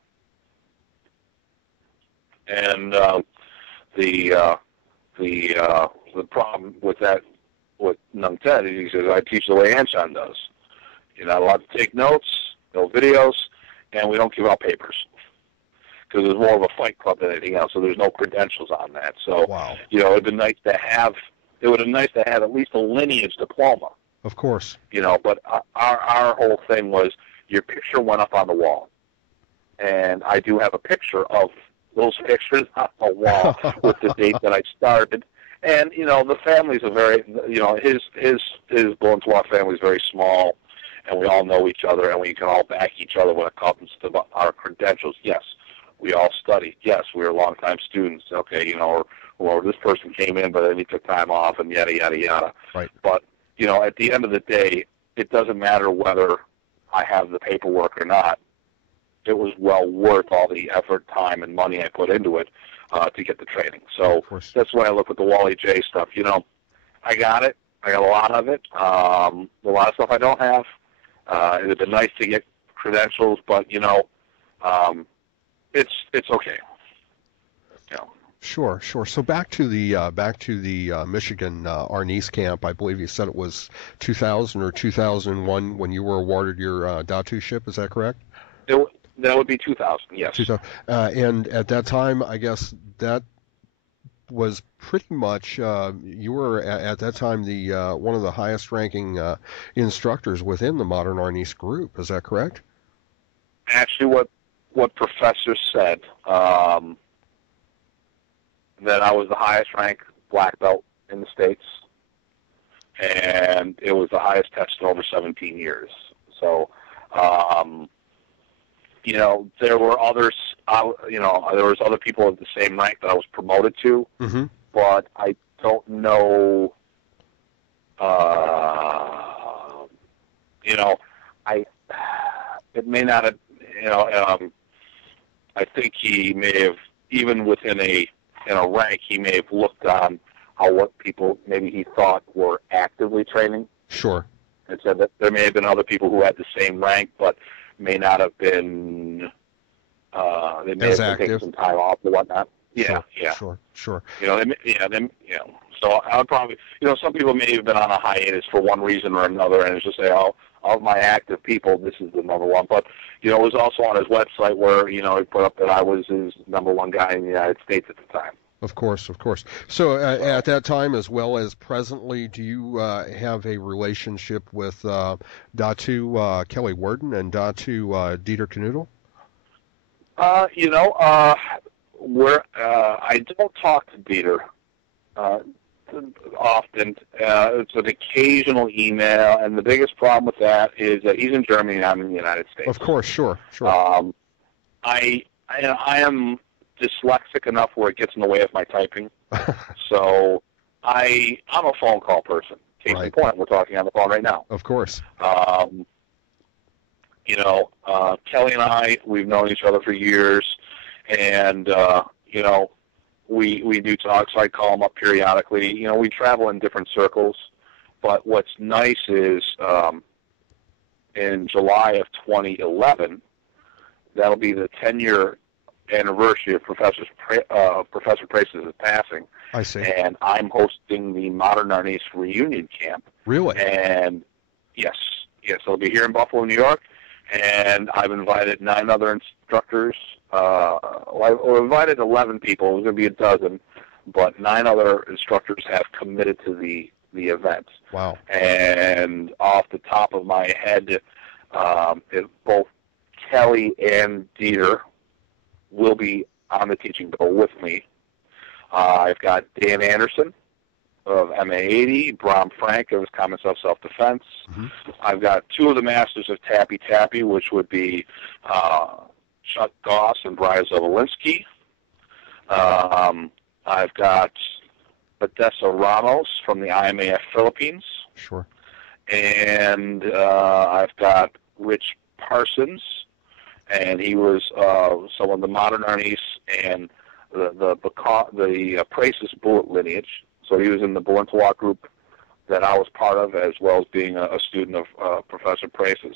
And the problem with that, with Nung Ted, is he says, I teach the way Anshan does. You're not allowed to take notes, no videos, and we don't give out papers. Because it's more of a fight club than anything else, so there's no credentials on that. So, wow. It'd been nice to have, at least a lineage diploma. Of course. But our whole thing was your picture went up on the wall. And I do have a picture of those pictures on the wall with the date that I started. And, the family's a very, his Balintwalk family is very small. and we all know each other, and we can all back each other when it comes to our credentials. Yes, we all studied. Yes, we were longtime students. Okay, or this person came in, but then he took time off, and yada, yada, yada. Right. But, at the end of the day, it doesn't matter whether I have the paperwork or not. It was well worth all the effort, time, and money I put into it to get the training. So that's why I look at the Wally J stuff. I got it. I got a lot of it. A lot of stuff I don't have. It would be nice to get credentials, but it's okay. Sure. So back to the Michigan Arnis camp. I believe you said it was 2000 or 2001 when you were awarded your Datu ship. Is that correct? That would be 2000. Yes. 2000. And at that time, I guess that was pretty much you were at that time the one of the highest ranking instructors within the Modern Arnis group. Is that correct? Actually, what Professor said. That I was the highest ranked black belt in the States, and it was the highest test in over 17 years. So, there were others, there was other people of the same rank that I was promoted to, but I don't know, it may not have, I think he may have, even within a rank, he may have looked on what people maybe he thought were actively training. Sure. And said that there may have been other people who had the same rank, but may not have been. They may have taken some time off or whatnot. Yeah, Sure. So I would probably, some people may have been on a hiatus for one reason or another, and it's just say, of my active people, this is the number one. But, it was also on his website where, he put up that I was his number one guy in the United States at the time. Of course. So at that time, as well as presently, do you have a relationship with Datu Kelly Worden and Datu Dieter Knutel? I don't talk to Dieter often. It's an occasional email, and the biggest problem with that is that he's in Germany and I'm in the United States. Of course, sure. I am dyslexic enough where it gets in the way of my typing, so I'm a phone call person. Case in point, we're talking on the phone right now. Of course. Kelly and I, we've known each other for years, and we do talk, so I call him up periodically. We travel in different circles, but what's nice is in July of 2011, that'll be the 10-year anniversary of Professor Presas' passing. I see. And I'm hosting the Modern Arnis reunion camp. Really? And yes, it'll be here in Buffalo, New York, and I've invited 9 other instructors. I've invited 11 people. It was going to be a dozen, but 9 other instructors have committed to the event. Wow. And off the top of my head, both Kelly and Dieter will be on the teaching bill with me. I've got Dan Anderson of MA80, Bram Frank of Common Self-Defense. I've got 2 of the masters of Tappy Tappy, which would be Chuck Goss and Brian Zavolinsky. I've got Odessa Ramos from the IMAF Philippines. Sure. And I've got Rich Parsons, and he was some of the Modern Arnis and the Presas bullet lineage. So he was in the Balintawak group that I was part of, as well as being a student of Professor Presas.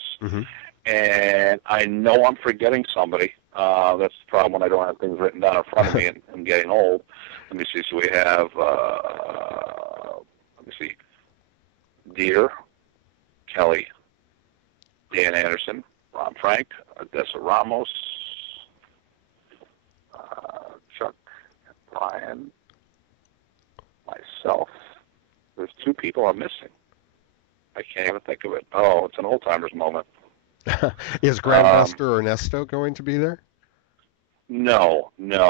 And I know I'm forgetting somebody. That's the problem when I don't have things written down in front of me and I'm getting old. Let me see. So we have, Dieter, Kelly, Dan Anderson, Ron Frank, Odessa Ramos, Chuck, Brian, myself. There's 2 people I'm missing. I can't even think of it. Oh, it's an old-timers moment. Is Grandmaster Ernesto going to be there? No. That's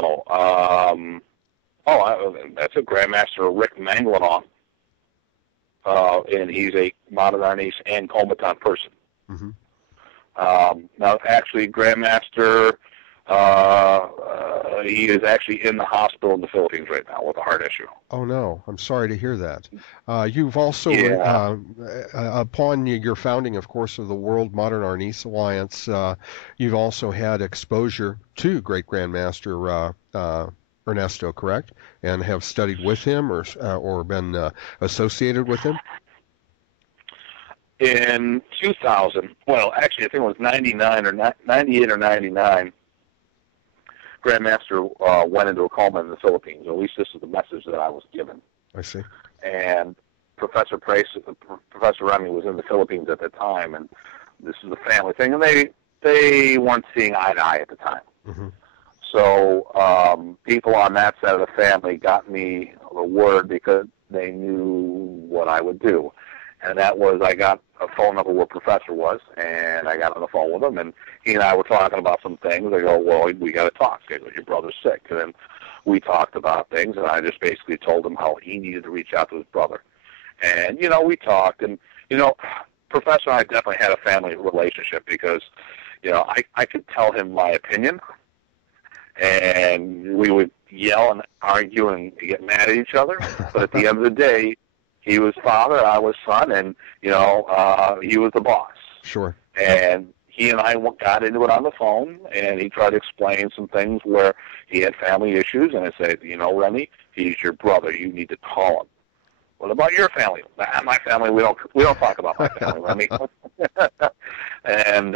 a Grandmaster Rick Manglenon. And he's a Modern Arnis and Comaton person. Mm-hmm. Now, actually, Grandmaster, he is actually in the hospital in the Philippines right now with a heart issue. Oh, no. I'm sorry to hear that. You've also, upon your founding, of course, of the World Modern Arnis Alliance, you've also had exposure to Great Grandmaster Ernesto, correct? And have studied with him or been associated with him? In 2000, well, actually, I think it was 99 or 98 or 99, Grandmaster went into a coma in the Philippines. At least this is the message that I was given. I see. And Professor Remy was in the Philippines at the time, and this is a family thing, and they weren't seeing eye to eye at the time. Mm-hmm. So people on that side of the family got me the word because they knew what I would do. And that was, I got a phone number where Professor was, and I got on the phone with him, and he and I were talking about some things. I go, well, we got to talk. I go, your brother's sick. And then we talked about things, and I just basically told him how he needed to reach out to his brother. And, we talked, and, Professor and I definitely had a family relationship because, I could tell him my opinion, and we would yell and argue and get mad at each other. But at the end of the day, he was father, I was son, and, he was the boss. Sure. And he and I got into it on the phone, and he tried to explain some things where he had family issues, and I said, Remy, he's your brother. You need to call him. What about your family? My family, we don't talk about my family, Remy. And, and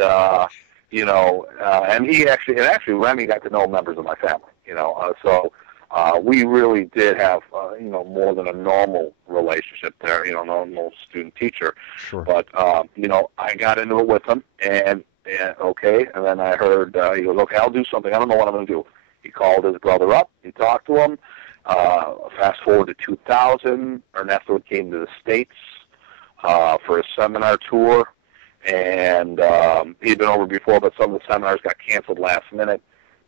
actually Remy got to know members of my family, so we really did have, more than a normal relationship there, normal student-teacher. Sure. But, I got into it with him, and okay, and then I heard, he goes, okay, I'll do something. I don't know what I'm going to do. He called his brother up. He talked to him. Fast forward to 2000, Ernesto came to the States for a seminar tour, and he'd been over before, but some of the seminars got canceled last minute.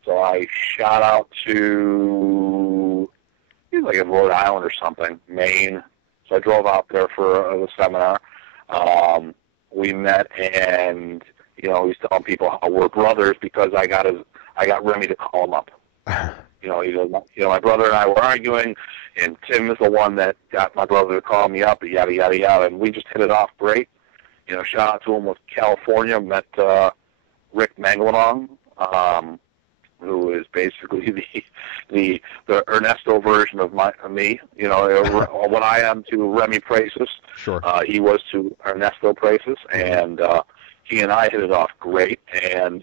So I shot out to, like in Rhode Island or something, Maine. So I drove out there for the seminar. We met, and he's telling people how we're brothers because I got Remy to call him up. He goes, my brother and I were arguing, and Tim is the one that got my brother to call me up, yada yada yada, and we just hit it off great. Shout out to him with California. Met Rick Mangalong, who is basically the Ernesto version of me. What I am to Remy Presas. Sure. He was to Ernesto Presas, and he and I hit it off great. And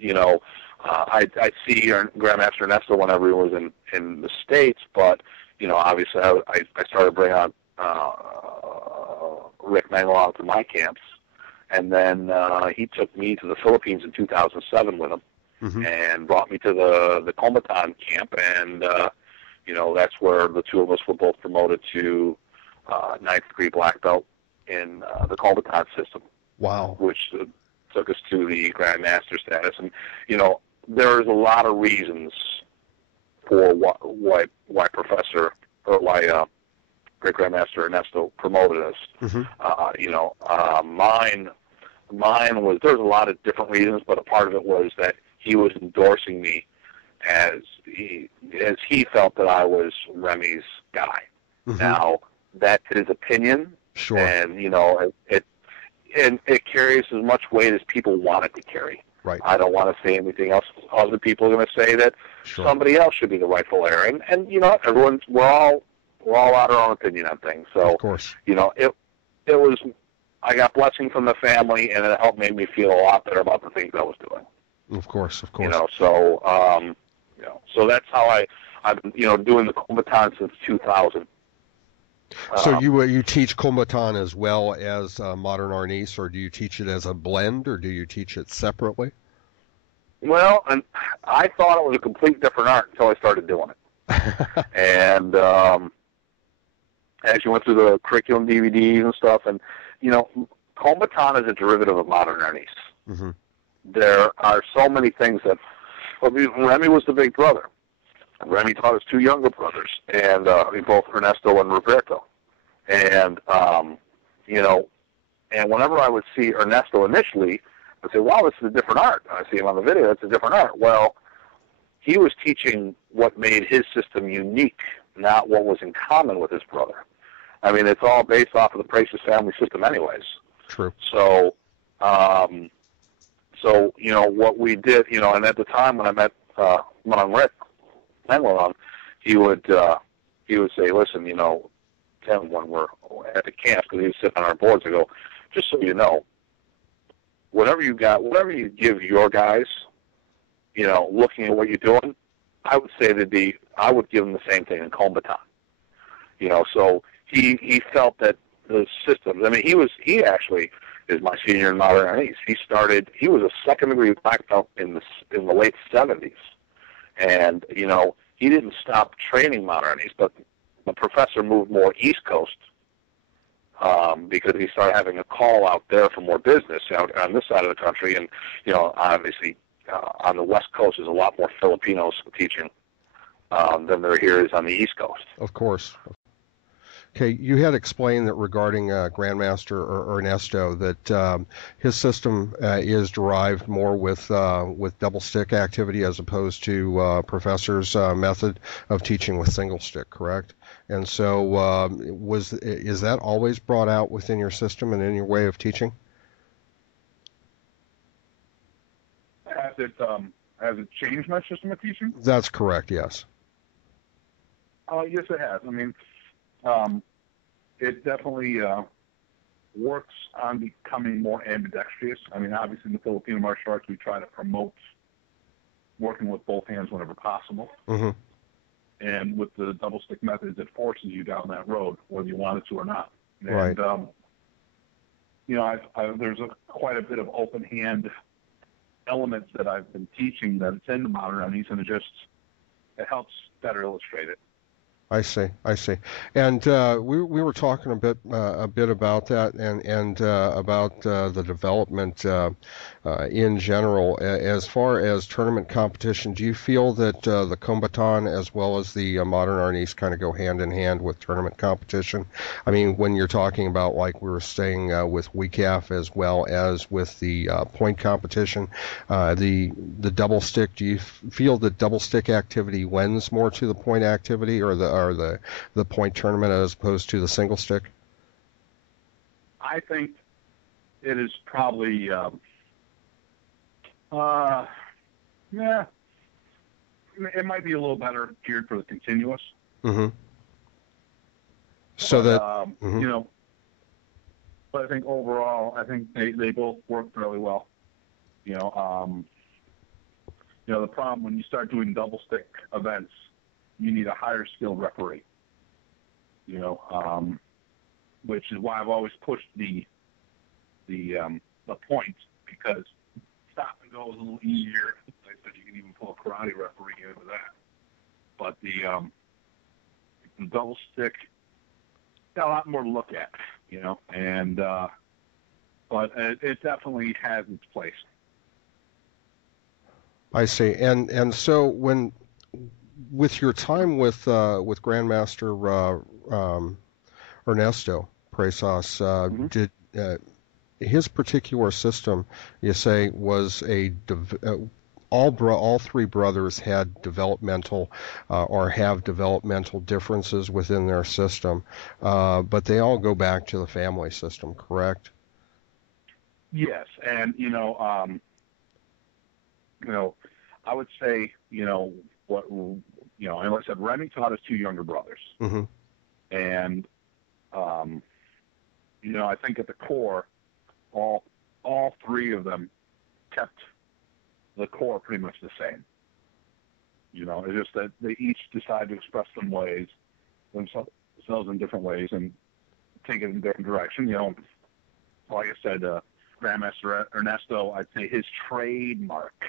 I'd see Grandmaster Ernesto whenever he was in the States, but obviously I started bringing on Rick Mangalong to my camps, and then he took me to the Philippines in 2007 with him. Mm-hmm. And brought me to the Katan camp, and that's where the two of us were both promoted to ninth degree black belt in the Katan system. Wow! Which took us to the Grandmaster status, and there's a lot of reasons for why Professor or why Great Grandmaster Ernesto promoted us. Mm-hmm. Mine was, there's a lot of different reasons, but a part of it was that he was endorsing me as he felt that I was Remy's guy. Mm-hmm. Now, that's his opinion. Sure. And, it carries as much weight as people want it to carry. Right. I don't want to say anything else. Other people are going to say that somebody else should be the rightful heir. And we're all out our own opinion on things. So, of course. It was, I got blessing from the family, and it helped make me feel a lot better about the things I was doing. Of course. So that's how I've been, doing the Katan since 2000. So you teach Katan as well as modern Arnis, or do you teach it as a blend, or do you teach it separately? Well, and I thought it was a complete different art until I started doing it. And as you went through the curriculum DVDs and stuff, and Katan is a derivative of modern Arnis. Mm-hmm. There are so many things that, Remy was the big brother. Remy taught his two younger brothers, and both Ernesto and Roberto. And, and whenever I would see Ernesto initially, I say, wow, this is a different art. I see him on the video. It's a different art. Well, he was teaching what made his system unique, not what was in common with his brother. I mean, it's all based off of the Presas family system anyways. True. So, what we did, and at the time when I met Rick Engelon, he would say, listen, Tim, when we're at the camps, because he would sit on our boards, I go, just so you know, whatever you give your guys, looking at what you're doing, I would say I would give them the same thing in combatant. So he felt that the systems, I mean, he actually is my senior in modern Arnis. He was a second-degree black belt in the late 70s. And, he didn't stop training modern Arnis, but the professor moved more East Coast because he started having a call out there for more business out on this side of the country. And, obviously on the West Coast there's a lot more Filipinos teaching than there here is on the East Coast. Of course. Okay, you had explained that regarding Grandmaster Ernesto that his system is derived more with double stick activity as opposed to Professor's method of teaching with single stick, correct? And so is that always brought out within your system and in your way of teaching? Has it changed my system of teaching? That's correct, yes. Yes, it has. I mean, it definitely works on becoming more ambidextrous. I mean, obviously in the Filipino martial arts, we try to promote working with both hands whenever possible. Mm-hmm. And with the double stick methods, it forces you down that road, whether you want it to or not. And, right. There's quite a bit of open hand elements that I've been teaching that it's in the modern Arnis, and it helps better illustrate it. I see. And we were talking a bit about that and about the development in general. As far as tournament competition, do you feel that the combatant as well as the modern Arnis kind of go hand in hand with tournament competition? I mean, when you're talking about, like we were saying with WCAF as well as with the point competition, the double stick, do you feel that double stick activity lends more to the point activity or the point tournament as opposed to the single stick? I think it is probably, it might be a little better geared for the continuous. Mm-hmm. So that, mm-hmm. But I think overall, I think they both work fairly well. The problem when you start doing double stick events, you need a higher skilled referee, which is why I've always pushed the point, because stop and go is a little easier. Like I said, you can even pull a karate referee in with that. But the double stick got a lot more to look at, and but it definitely has its place. I see. And so with your time with Grandmaster Ernesto Presas, mm-hmm. did his particular system, you say, was all three brothers had developmental or have developmental differences within their system, but they all go back to the family system, correct? Yes, and I would say, what, and like I said, Remy taught his two younger brothers. Mm-hmm. And, I think at the core, all three of them kept the core pretty much the same. It's just that they each decided to express themselves in different ways and take it in a different direction. Like I said, Grandmaster Ernesto, I'd say his trademark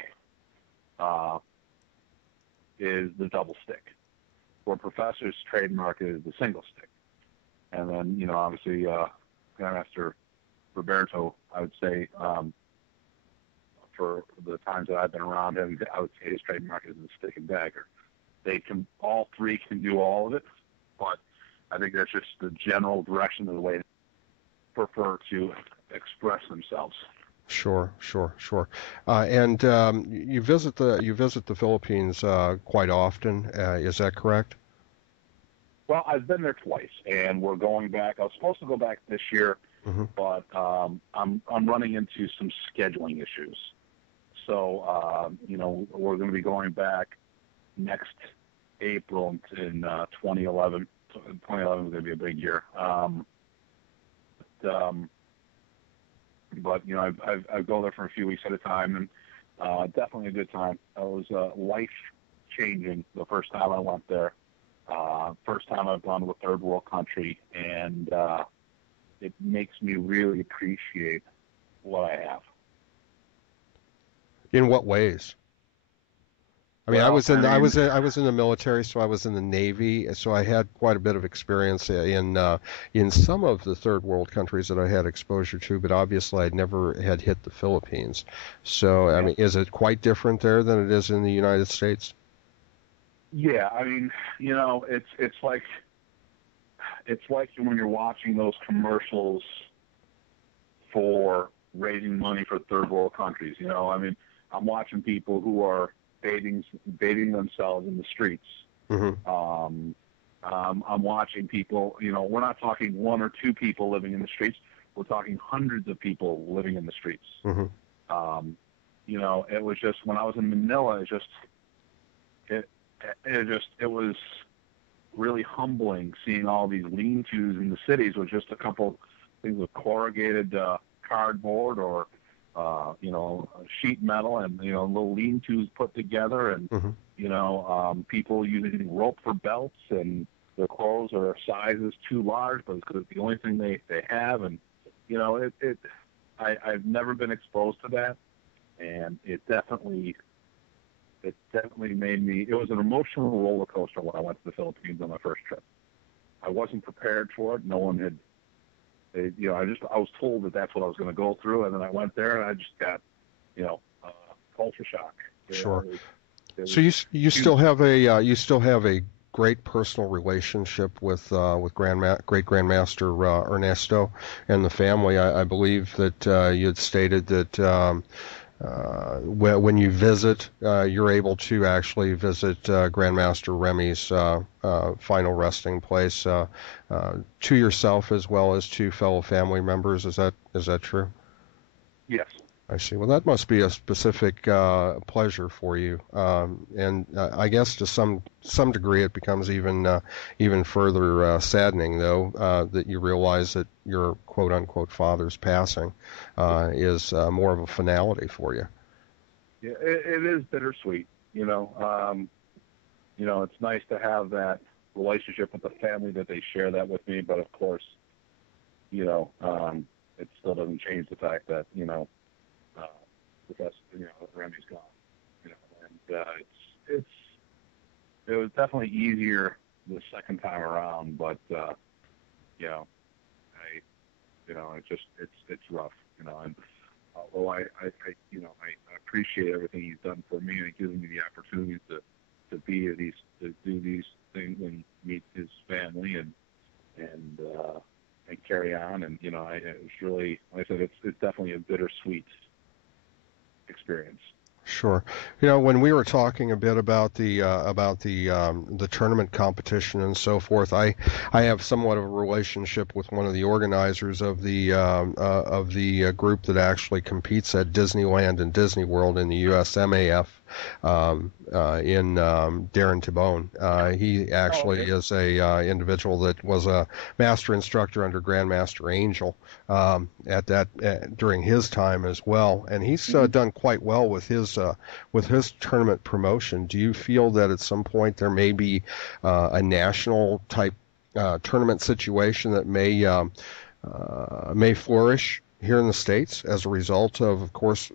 is the double stick, where Professor's trademark is the single stick. And then, obviously, Grandmaster Roberto, I would say, for the times that I've been around him, I would say his trademark is the stick and dagger. All three can do all of it, but I think that's just the general direction of the way they prefer to express themselves. Sure, sure, sure. And you visit the Philippines quite often. Is that correct? Well, I've been there twice, and we're going back. I was supposed to go back this year, Mm-hmm. but I'm running into some scheduling issues. So we're going to be going back next April in 2011. 2011 is going to be a big year. But I go there for a few weeks at a time, and definitely a good time. It was life changing the first time I went there. First time I've gone to a third world country, and it makes me really appreciate what I have. In what ways? I mean, I was in the military, so I was in the Navy, so I had quite a bit of experience in some of the third world countries that I had exposure to, but obviously I'd never had hit the Philippines. So, I mean, is it quite different there than it is in the United States? Yeah, I mean, it's like when you're watching those commercials for raising money for third world countries. I mean, I'm watching people who are bathing themselves in the streets. Mm-hmm. I'm watching people. We're not talking one or two people living in the streets. We're talking hundreds of people living in the streets. Mm-hmm. It was just when I was in Manila. It was really humbling seeing all these lean-tos in the cities with just a couple things with corrugated cardboard or sheet metal and little lean-tos put together, and Mm-hmm. people using rope for belts, and their clothes are sizes too large, but it's the only thing they have, and I've never been exposed to that, and it definitely made me. It was an emotional roller coaster when I went to the Philippines on my first trip. I wasn't prepared for it. No one had. I was told that that's what I was going to go through, and then I went there and I just got, culture shock. Sure. So you still have a great personal relationship with great Grandmaster Ernesto and the family. I believe that you had stated that when you visit, you're able to actually visit Grandmaster Remy's final resting place to yourself as well as to fellow family members. Is that true? Yes. I see. Well, that must be a specific pleasure for you, and I guess to some degree it becomes even further saddening, though, that you realize that your quote unquote father's passing is more of a finality for you. Yeah, it is bittersweet. It's nice to have that relationship with the family that they share that with me, but of course, it still doesn't change the fact that Remy's gone, and it was definitely easier the second time around, but it's rough, and although I appreciate everything he's done for me, and it gives me the opportunity to do these things and meet his family and carry on, and it's really, like I said, it's definitely a bittersweet experience. Sure. When we were talking a bit about the tournament competition and so forth, I have somewhat of a relationship with one of the organizers of the group that actually competes at Disneyland and Disney World in the USMAF. In Darren Tabone. He actually is a individual that was a master instructor under Grandmaster Angel during his time as well, and he's done quite well with his tournament promotion. Do you feel that at some point there may be a national type tournament situation that may flourish here in the States as a result of course,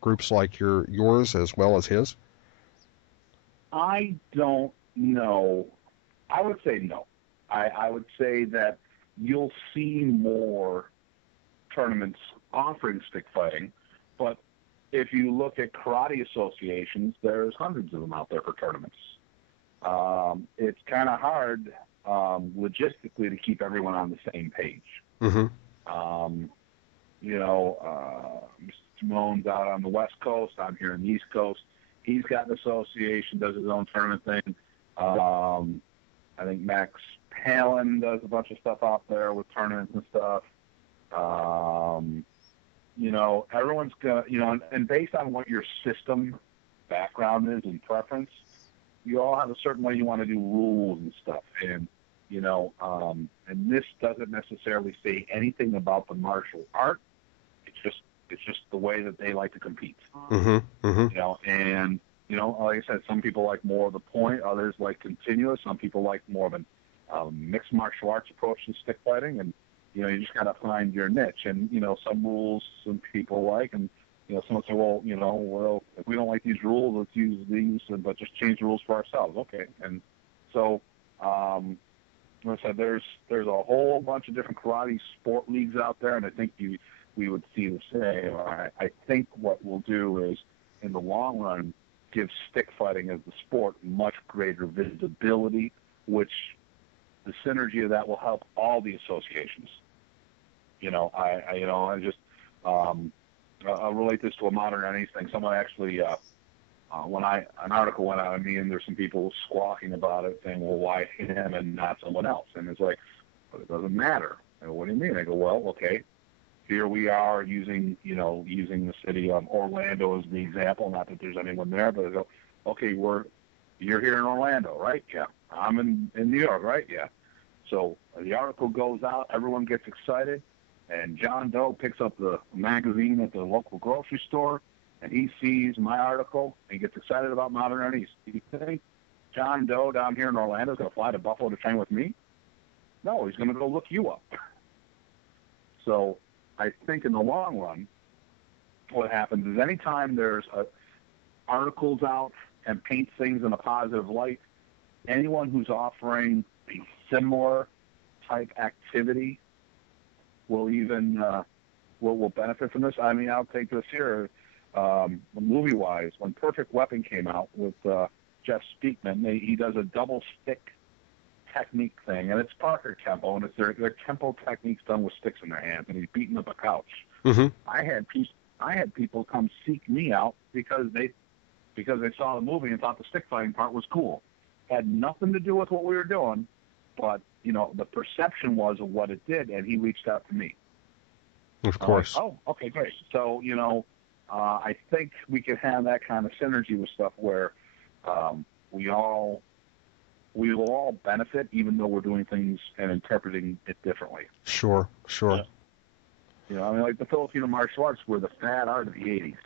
groups like yours as well as his? I don't know. I would say no. I would say that you'll see more tournaments offering stick fighting, but if you look at karate associations, there's hundreds of them out there for tournaments. It's kind of hard logistically to keep everyone on the same page. Mm-hmm. Mr. Simone's out on the West Coast. I'm here on the East Coast. He's got an association, does his own tournament thing. I think Max Palin does a bunch of stuff out there with tournaments and stuff. Everyone's gonna, and based on what your system background is and preference, you all have a certain way you want to do rules and stuff. And, and this doesn't necessarily say anything about the martial art. It's just the way that they like to compete. Mm-hmm. Mm-hmm. And like I said, some people like more of the point, others like continuous. Some people like more of a mixed martial arts approach to stick fighting, and you just got to find your niche. And some rules some people like, and someone say, well, if we don't like these rules, let's use these, but just change the rules for ourselves. Okay, and so. Like I said, there's a whole bunch of different karate sport leagues out there, and I think we would see the same. I think what we'll do is, in the long run, give stick fighting as the sport much greater visibility, which the synergy of that will help all the associations. I'll relate this to a modern Arnis thing. Someone actually, an article went out on me, and there's some people squawking about it, saying, well, why him and not someone else? And it's like, but it doesn't matter. I go, what do you mean? I go, well, okay, here we are using the city of Orlando as the example. Not that there's anyone there, but I go, okay, you're here in Orlando, right? Yeah. I'm in New York, right? Yeah. So the article goes out, everyone gets excited, and John Doe picks up the magazine at the local grocery store, and he sees my article and gets excited about modern Arnis. Do you think John Doe down here in Orlando is going to fly to Buffalo to train with me? No, he's going to go look you up. So I think in the long run, what happens is anytime there's articles out and paint things in a positive light, anyone who's offering a similar type activity will even will benefit from this. I mean, I'll take this here. Movie-wise, when Perfect Weapon came out with Jeff Speakman, he does a double stick technique thing, and it's Parker Kempo, and it's their Kempo techniques done with sticks in their hands, and he's beating up a couch. Mm-hmm. I had people come seek me out because they saw the movie and thought the stick fighting part was cool. Had nothing to do with what we were doing, but the perception was of what it did, and he reached out to me. Of course. Oh, okay, great. So I think we could have that kind of synergy with stuff where we will all benefit, even though we're doing things and interpreting it differently. Sure. Yeah. Like the Filipino martial arts were the fad art of the 80s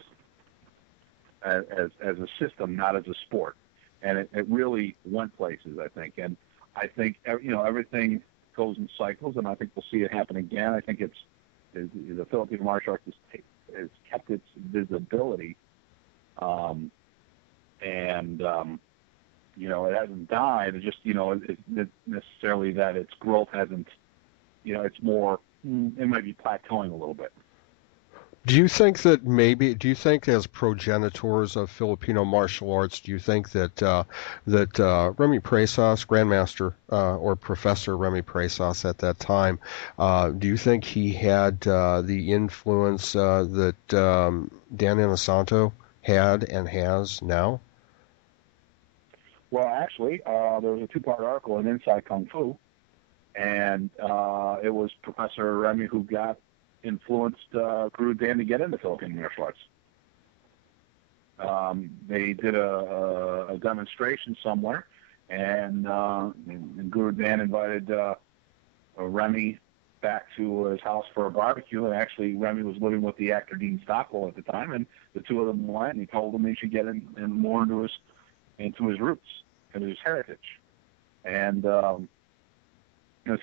as a system, not as a sport. And it really went places, I think. And I think, everything goes in cycles, and I think we'll see it happen again. I think the Filipino martial arts has kept its visibility, and it hasn't died. It just it's necessarily that its growth hasn't. It's more. It might be plateauing a little bit. Do you think as progenitors of Filipino martial arts, do you think that Remy Presas, Grandmaster or Professor Remy Presas at that time, do you think he had the influence that Dan Inosanto had and has now? Well, actually, there was a two-part article in Inside Kung Fu, and it was Professor Remy who influenced Guru Dan to get into Filipino martial arts. They did a demonstration somewhere, and Guru Dan invited Remy back to his house for a barbecue, and actually Remy was living with the actor Dean Stockwell at the time, and the two of them went, and he told him he should get in more into his roots and his heritage. And so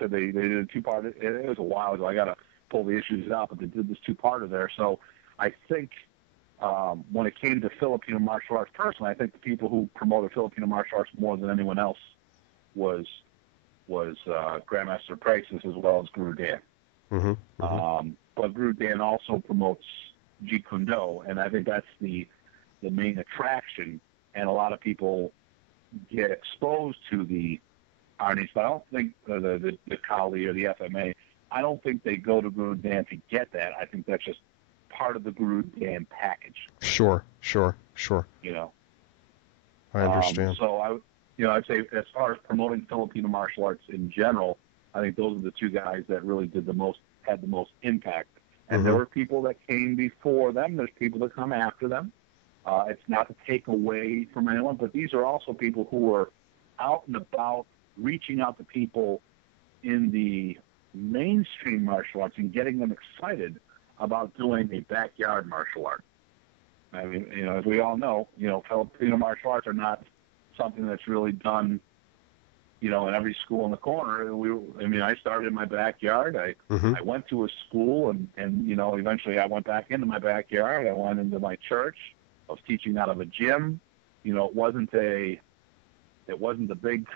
they did a two-part. It was a while ago. I got to pull the issues out, but they did this two-parter there. So I think when it came to Filipino martial arts, personally, I think the people who promoted Filipino martial arts more than anyone else was Grandmaster Presas as well as Guru Dan. Mm-hmm. Mm-hmm. But Guru Dan also promotes Jeet Kune Do, and I think that's the main attraction. And a lot of people get exposed to the Arnis, but I don't think the Kali or the FMA I don't think they go to Guru Dan to get that. I think that's just part of the Guru Dan package. Sure. You know. I understand. So I'd say as far as promoting Filipino martial arts in general, I think those are the two guys that really had the most impact. And there were people that came before them. There's people that come after them. It's not to take away from anyone, but these are also people who are out and about, reaching out to people in the mainstream martial arts and getting them excited about doing a backyard martial art. I mean, as we all know, Filipino martial arts are not something that's really done, in every school in the corner. I started in my backyard. I went to a school, and eventually I went back into my backyard. I went into my church. I was teaching out of a gym. It wasn't the big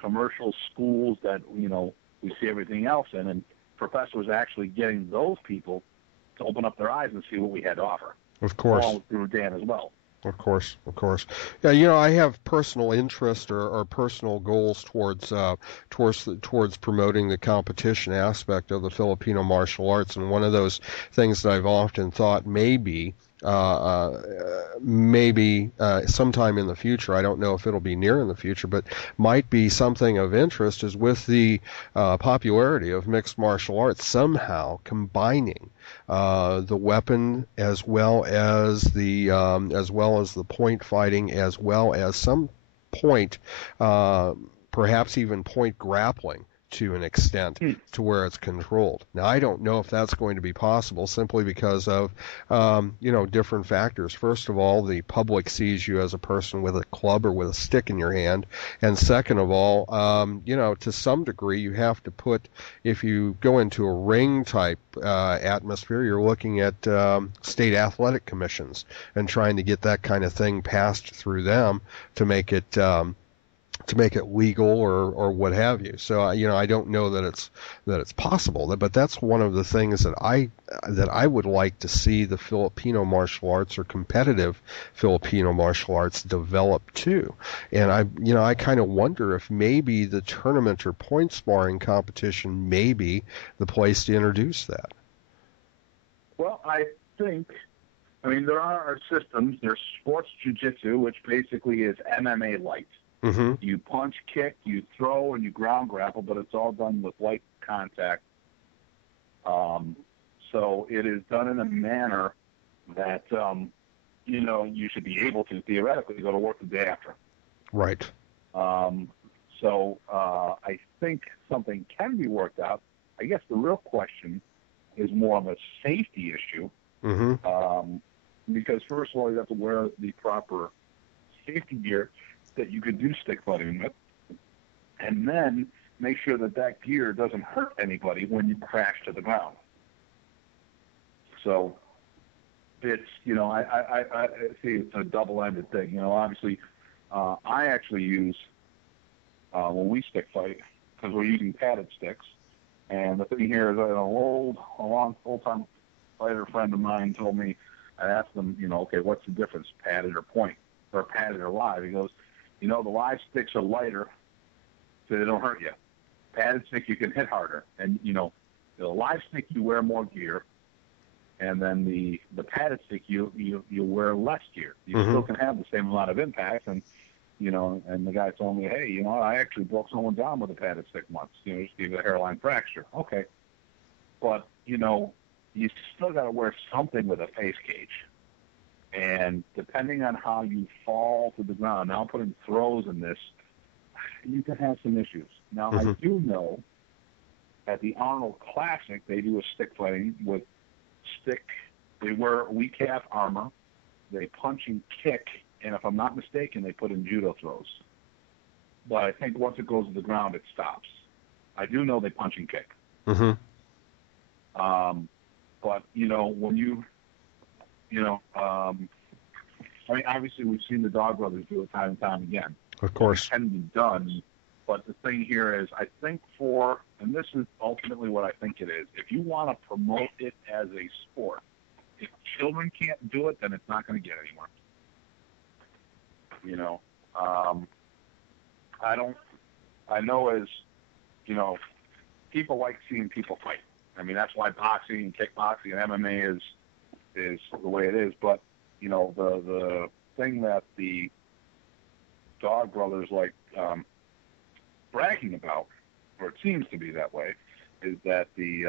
commercial schools that, we see everything else in. And Professor was actually getting those people to open up their eyes and see what we had to offer. Of course. Along with Guru Dan as well. Of course. Yeah, I have personal interest or personal goals towards promoting the competition aspect of the Filipino martial arts, and one of those things that I've often thought maybe sometime in the future, I don't know if it'll be near in the future, but might be something of interest, is with the popularity of mixed martial arts, somehow combining the weapon as well as the point fighting, as well as some point, perhaps even point grappling to an extent to where it's controlled. Now, I don't know if that's going to be possible simply because of, different factors. First of all, the public sees you as a person with a club or with a stick in your hand. And second of all, to some degree, you have to put, if you go into a ring type atmosphere, you're looking at state athletic commissions and trying to get that kind of thing passed through them to make it legal or what have you. So I don't know that it's possible, but that's one of the things that I would like to see the Filipino martial arts or competitive Filipino martial arts develop too. And I kind of wonder if maybe the tournament or point sparring competition may be the place to introduce that. Well, I think, there are systems. There's sports jiu-jitsu, which basically is MMA light. Mm-hmm. You punch, kick, you throw, and you ground grapple, but it's all done with light contact. So it is done in a manner that, you should be able to theoretically go to work the day after. Right. So I think something can be worked out. I guess the real question is more of a safety issue. Mm-hmm. Because first of all, you have to wear the proper safety gear that you could do stick fighting with, and then make sure that gear doesn't hurt anybody when you crash to the ground. So it's, I see it's a double-ended thing. Obviously, I actually use, when we stick fight, because we're using padded sticks, and the thing here is a long-time fighter friend of mine told me, I asked him, okay, what's the difference, padded or point, or padded or live? He goes, the live sticks are lighter, so they don't hurt you. Padded stick, you can hit harder. And, the live stick, you wear more gear. And then the padded stick, you wear less gear. You still can have the same amount of impact. And, and the guy told me, hey, I actually broke someone down with a padded stick once. Just gave it a hairline fracture. Okay. But, you still got to wear something with a face cage. And depending on how you fall to the ground, now putting throws in this, you can have some issues. Now, I do know at the Arnold Classic, they do a stick fighting with they wear weak half armor, they punch and kick, and if I'm not mistaken, they put in judo throws. But I think once it goes to the ground, it stops. I do know they punch and kick. Mm-hmm. But, when you obviously we've seen the Dog Brothers do it time and time again. Of course. It can be done, but the thing here is, I think and this is ultimately what I think it is, if you want to promote it as a sport, if children can't do it, then it's not going to get anywhere. I know as, people like seeing people fight. I mean, that's why boxing and kickboxing and MMA is the way it is. But, you know, the thing that the Dog brothers like bragging about, or it seems to be that way, is that the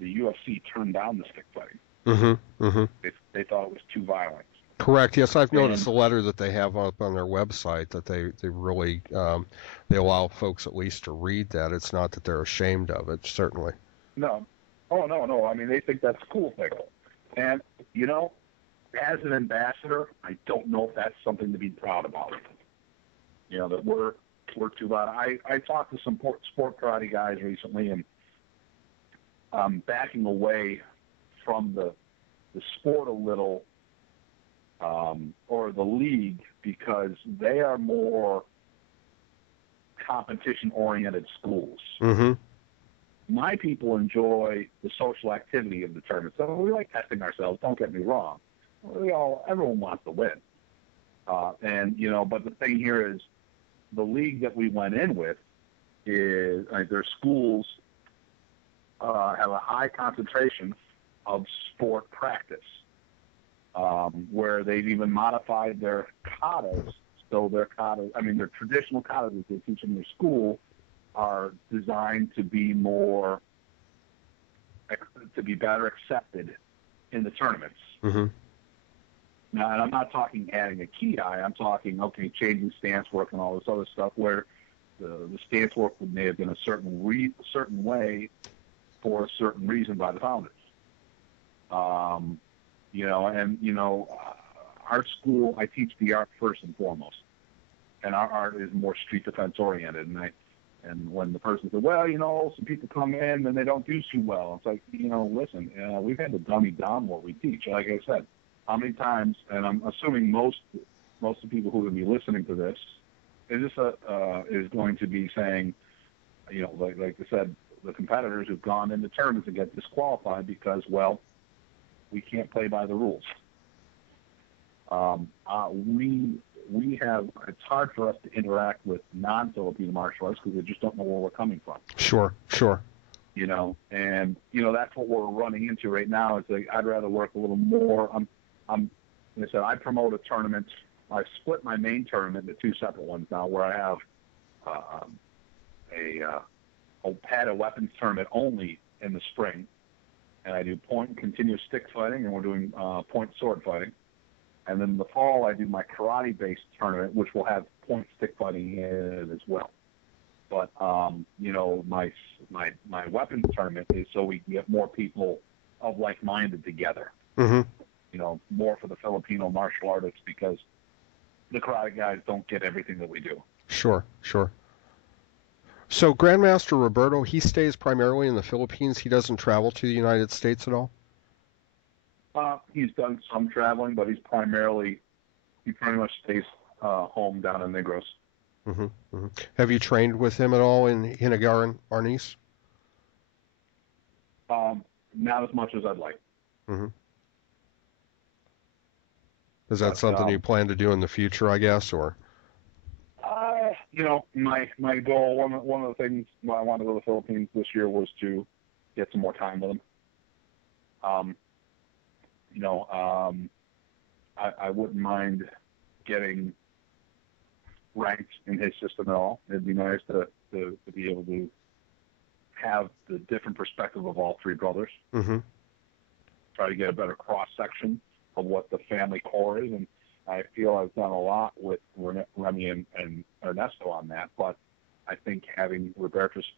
UFC turned down the stick fighting. Mm-hmm. Mm-hmm. They thought it was too violent. Correct. Yes, I've noticed a letter that they have up on their website that they really they allow folks at least to read that. It's not that they're ashamed of it, certainly. No. Oh, no. I mean, they think that's a cool thing. And, you know, as an ambassador, I don't know if that's something to be proud about. You know, that we're too loud. I talked to some sport karate guys recently, and I'm backing away from the sport a little, or the league, because they are more competition-oriented schools. Mm-hmm. My people enjoy the social activity of the tournament. So we like testing ourselves, don't get me wrong. Everyone wants to win. And, you know, but the thing here is the league that we went in with is their schools have a high concentration of sport practice, where they've even modified their katas. So their katas, their traditional katas that they teach in their school are designed to be better accepted in the tournaments. Mm-hmm. Now, and I'm not talking adding a ki. I'm talking, changing stance work and all this other stuff where the stance work may have been a certain way for a certain reason by the founders. Art school, I teach the art first and foremost. And our art is more street defense oriented. And when the person said, well, some people come in and they don't do too well, it's like, listen, we've had to dummy down what we teach. Like I said, how many times, and I'm assuming most of the people who will be listening to this is going to be saying, like I said, the competitors who've gone into tournaments and get disqualified because, well, we can't play by the rules. We have, it's hard for us to interact with non-Filipino martial arts because they just don't know where we're coming from. Sure. And that's what we're running into right now. Is like, I'd rather work a little more. Like I said, I promote a tournament. I've split my main tournament into two separate ones now, where I have a padded weapons tournament only in the spring, and I do point and continuous stick fighting, and we're doing point sword fighting. And then in the fall, I do my karate-based tournament, which will have point stick fighting in it as well. But my weapons tournament is so we can get more people of like-minded together. Mm-hmm. More for the Filipino martial artists, because the karate guys don't get everything that we do. Sure. So Grandmaster Roberto, he stays primarily in the Philippines. He doesn't travel to the United States at all? He's done some traveling, but he pretty much stays home down in Negros. Mm-hmm. Mm-hmm. Have you trained with him at all in Hinagar, Arnis? Not as much as I'd like. Mm-hmm. Is that something you plan to do in the future, I guess, or? My goal, one of the things when I wanted to go to the Philippines this year was to get some more time with him. I wouldn't mind getting ranked in his system at all. It'd be nice to be able to have the different perspective of all three brothers. Mm-hmm. Try to get a better cross-section of what the family core is, and I feel I've done a lot with Remy and Ernesto on that, but I think having Roberto's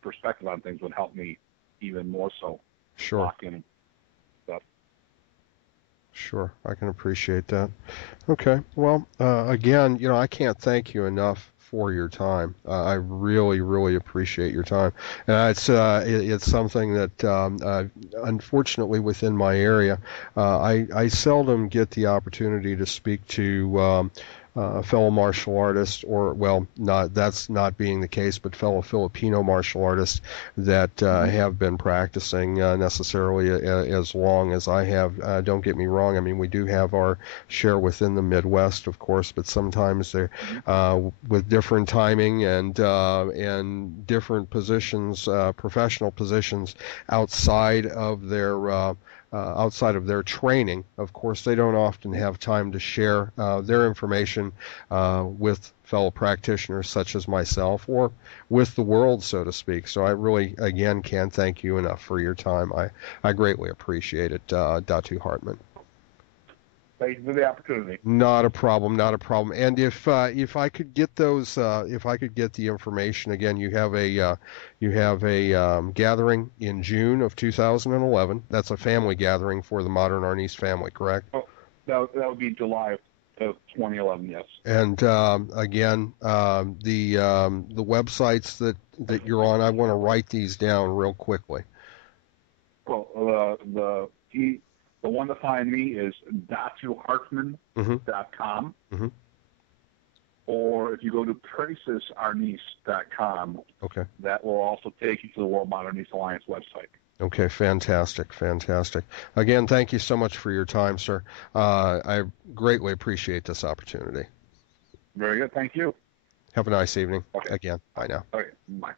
perspective on things would help me even more so. Sure. Lock in stuff. Sure, I can appreciate that. Okay, well, again, I can't thank you enough for your time. I really, really appreciate your time. And it's something that, unfortunately, within my area, I seldom get the opportunity to speak to fellow martial artists, or well, that's not being the case, but fellow Filipino martial artists that have been practicing necessarily as long as I have. Don't get me wrong. I mean, we do have our share within the Midwest, of course, but sometimes they're with different timing and different positions, professional positions outside of their training. Of course, they don't often have time to share their information with fellow practitioners such as myself or with the world, so to speak. So I really, again, can't thank you enough for your time. I greatly appreciate it, Datu Hartman. Thank you for the opportunity. Not a problem, not a problem. And if I could get those, if I could get the information again, you have a gathering in June of 2011. That's a family gathering for the Modern Arnis family, correct? Oh, that would be July of 2011, yes. And again, the websites that you're on, I want to write these down real quickly. Well, the one to find me is DatuHartman.com. Mm-hmm. Or if you go to PresasArnis.com, okay, that will also take you to the World Modern Arnis Alliance website. Okay, fantastic, fantastic. Again, thank you so much for your time, sir. I greatly appreciate this opportunity. Very good. Thank you. Have a nice evening. Okay. Again, bye now. Okay, bye.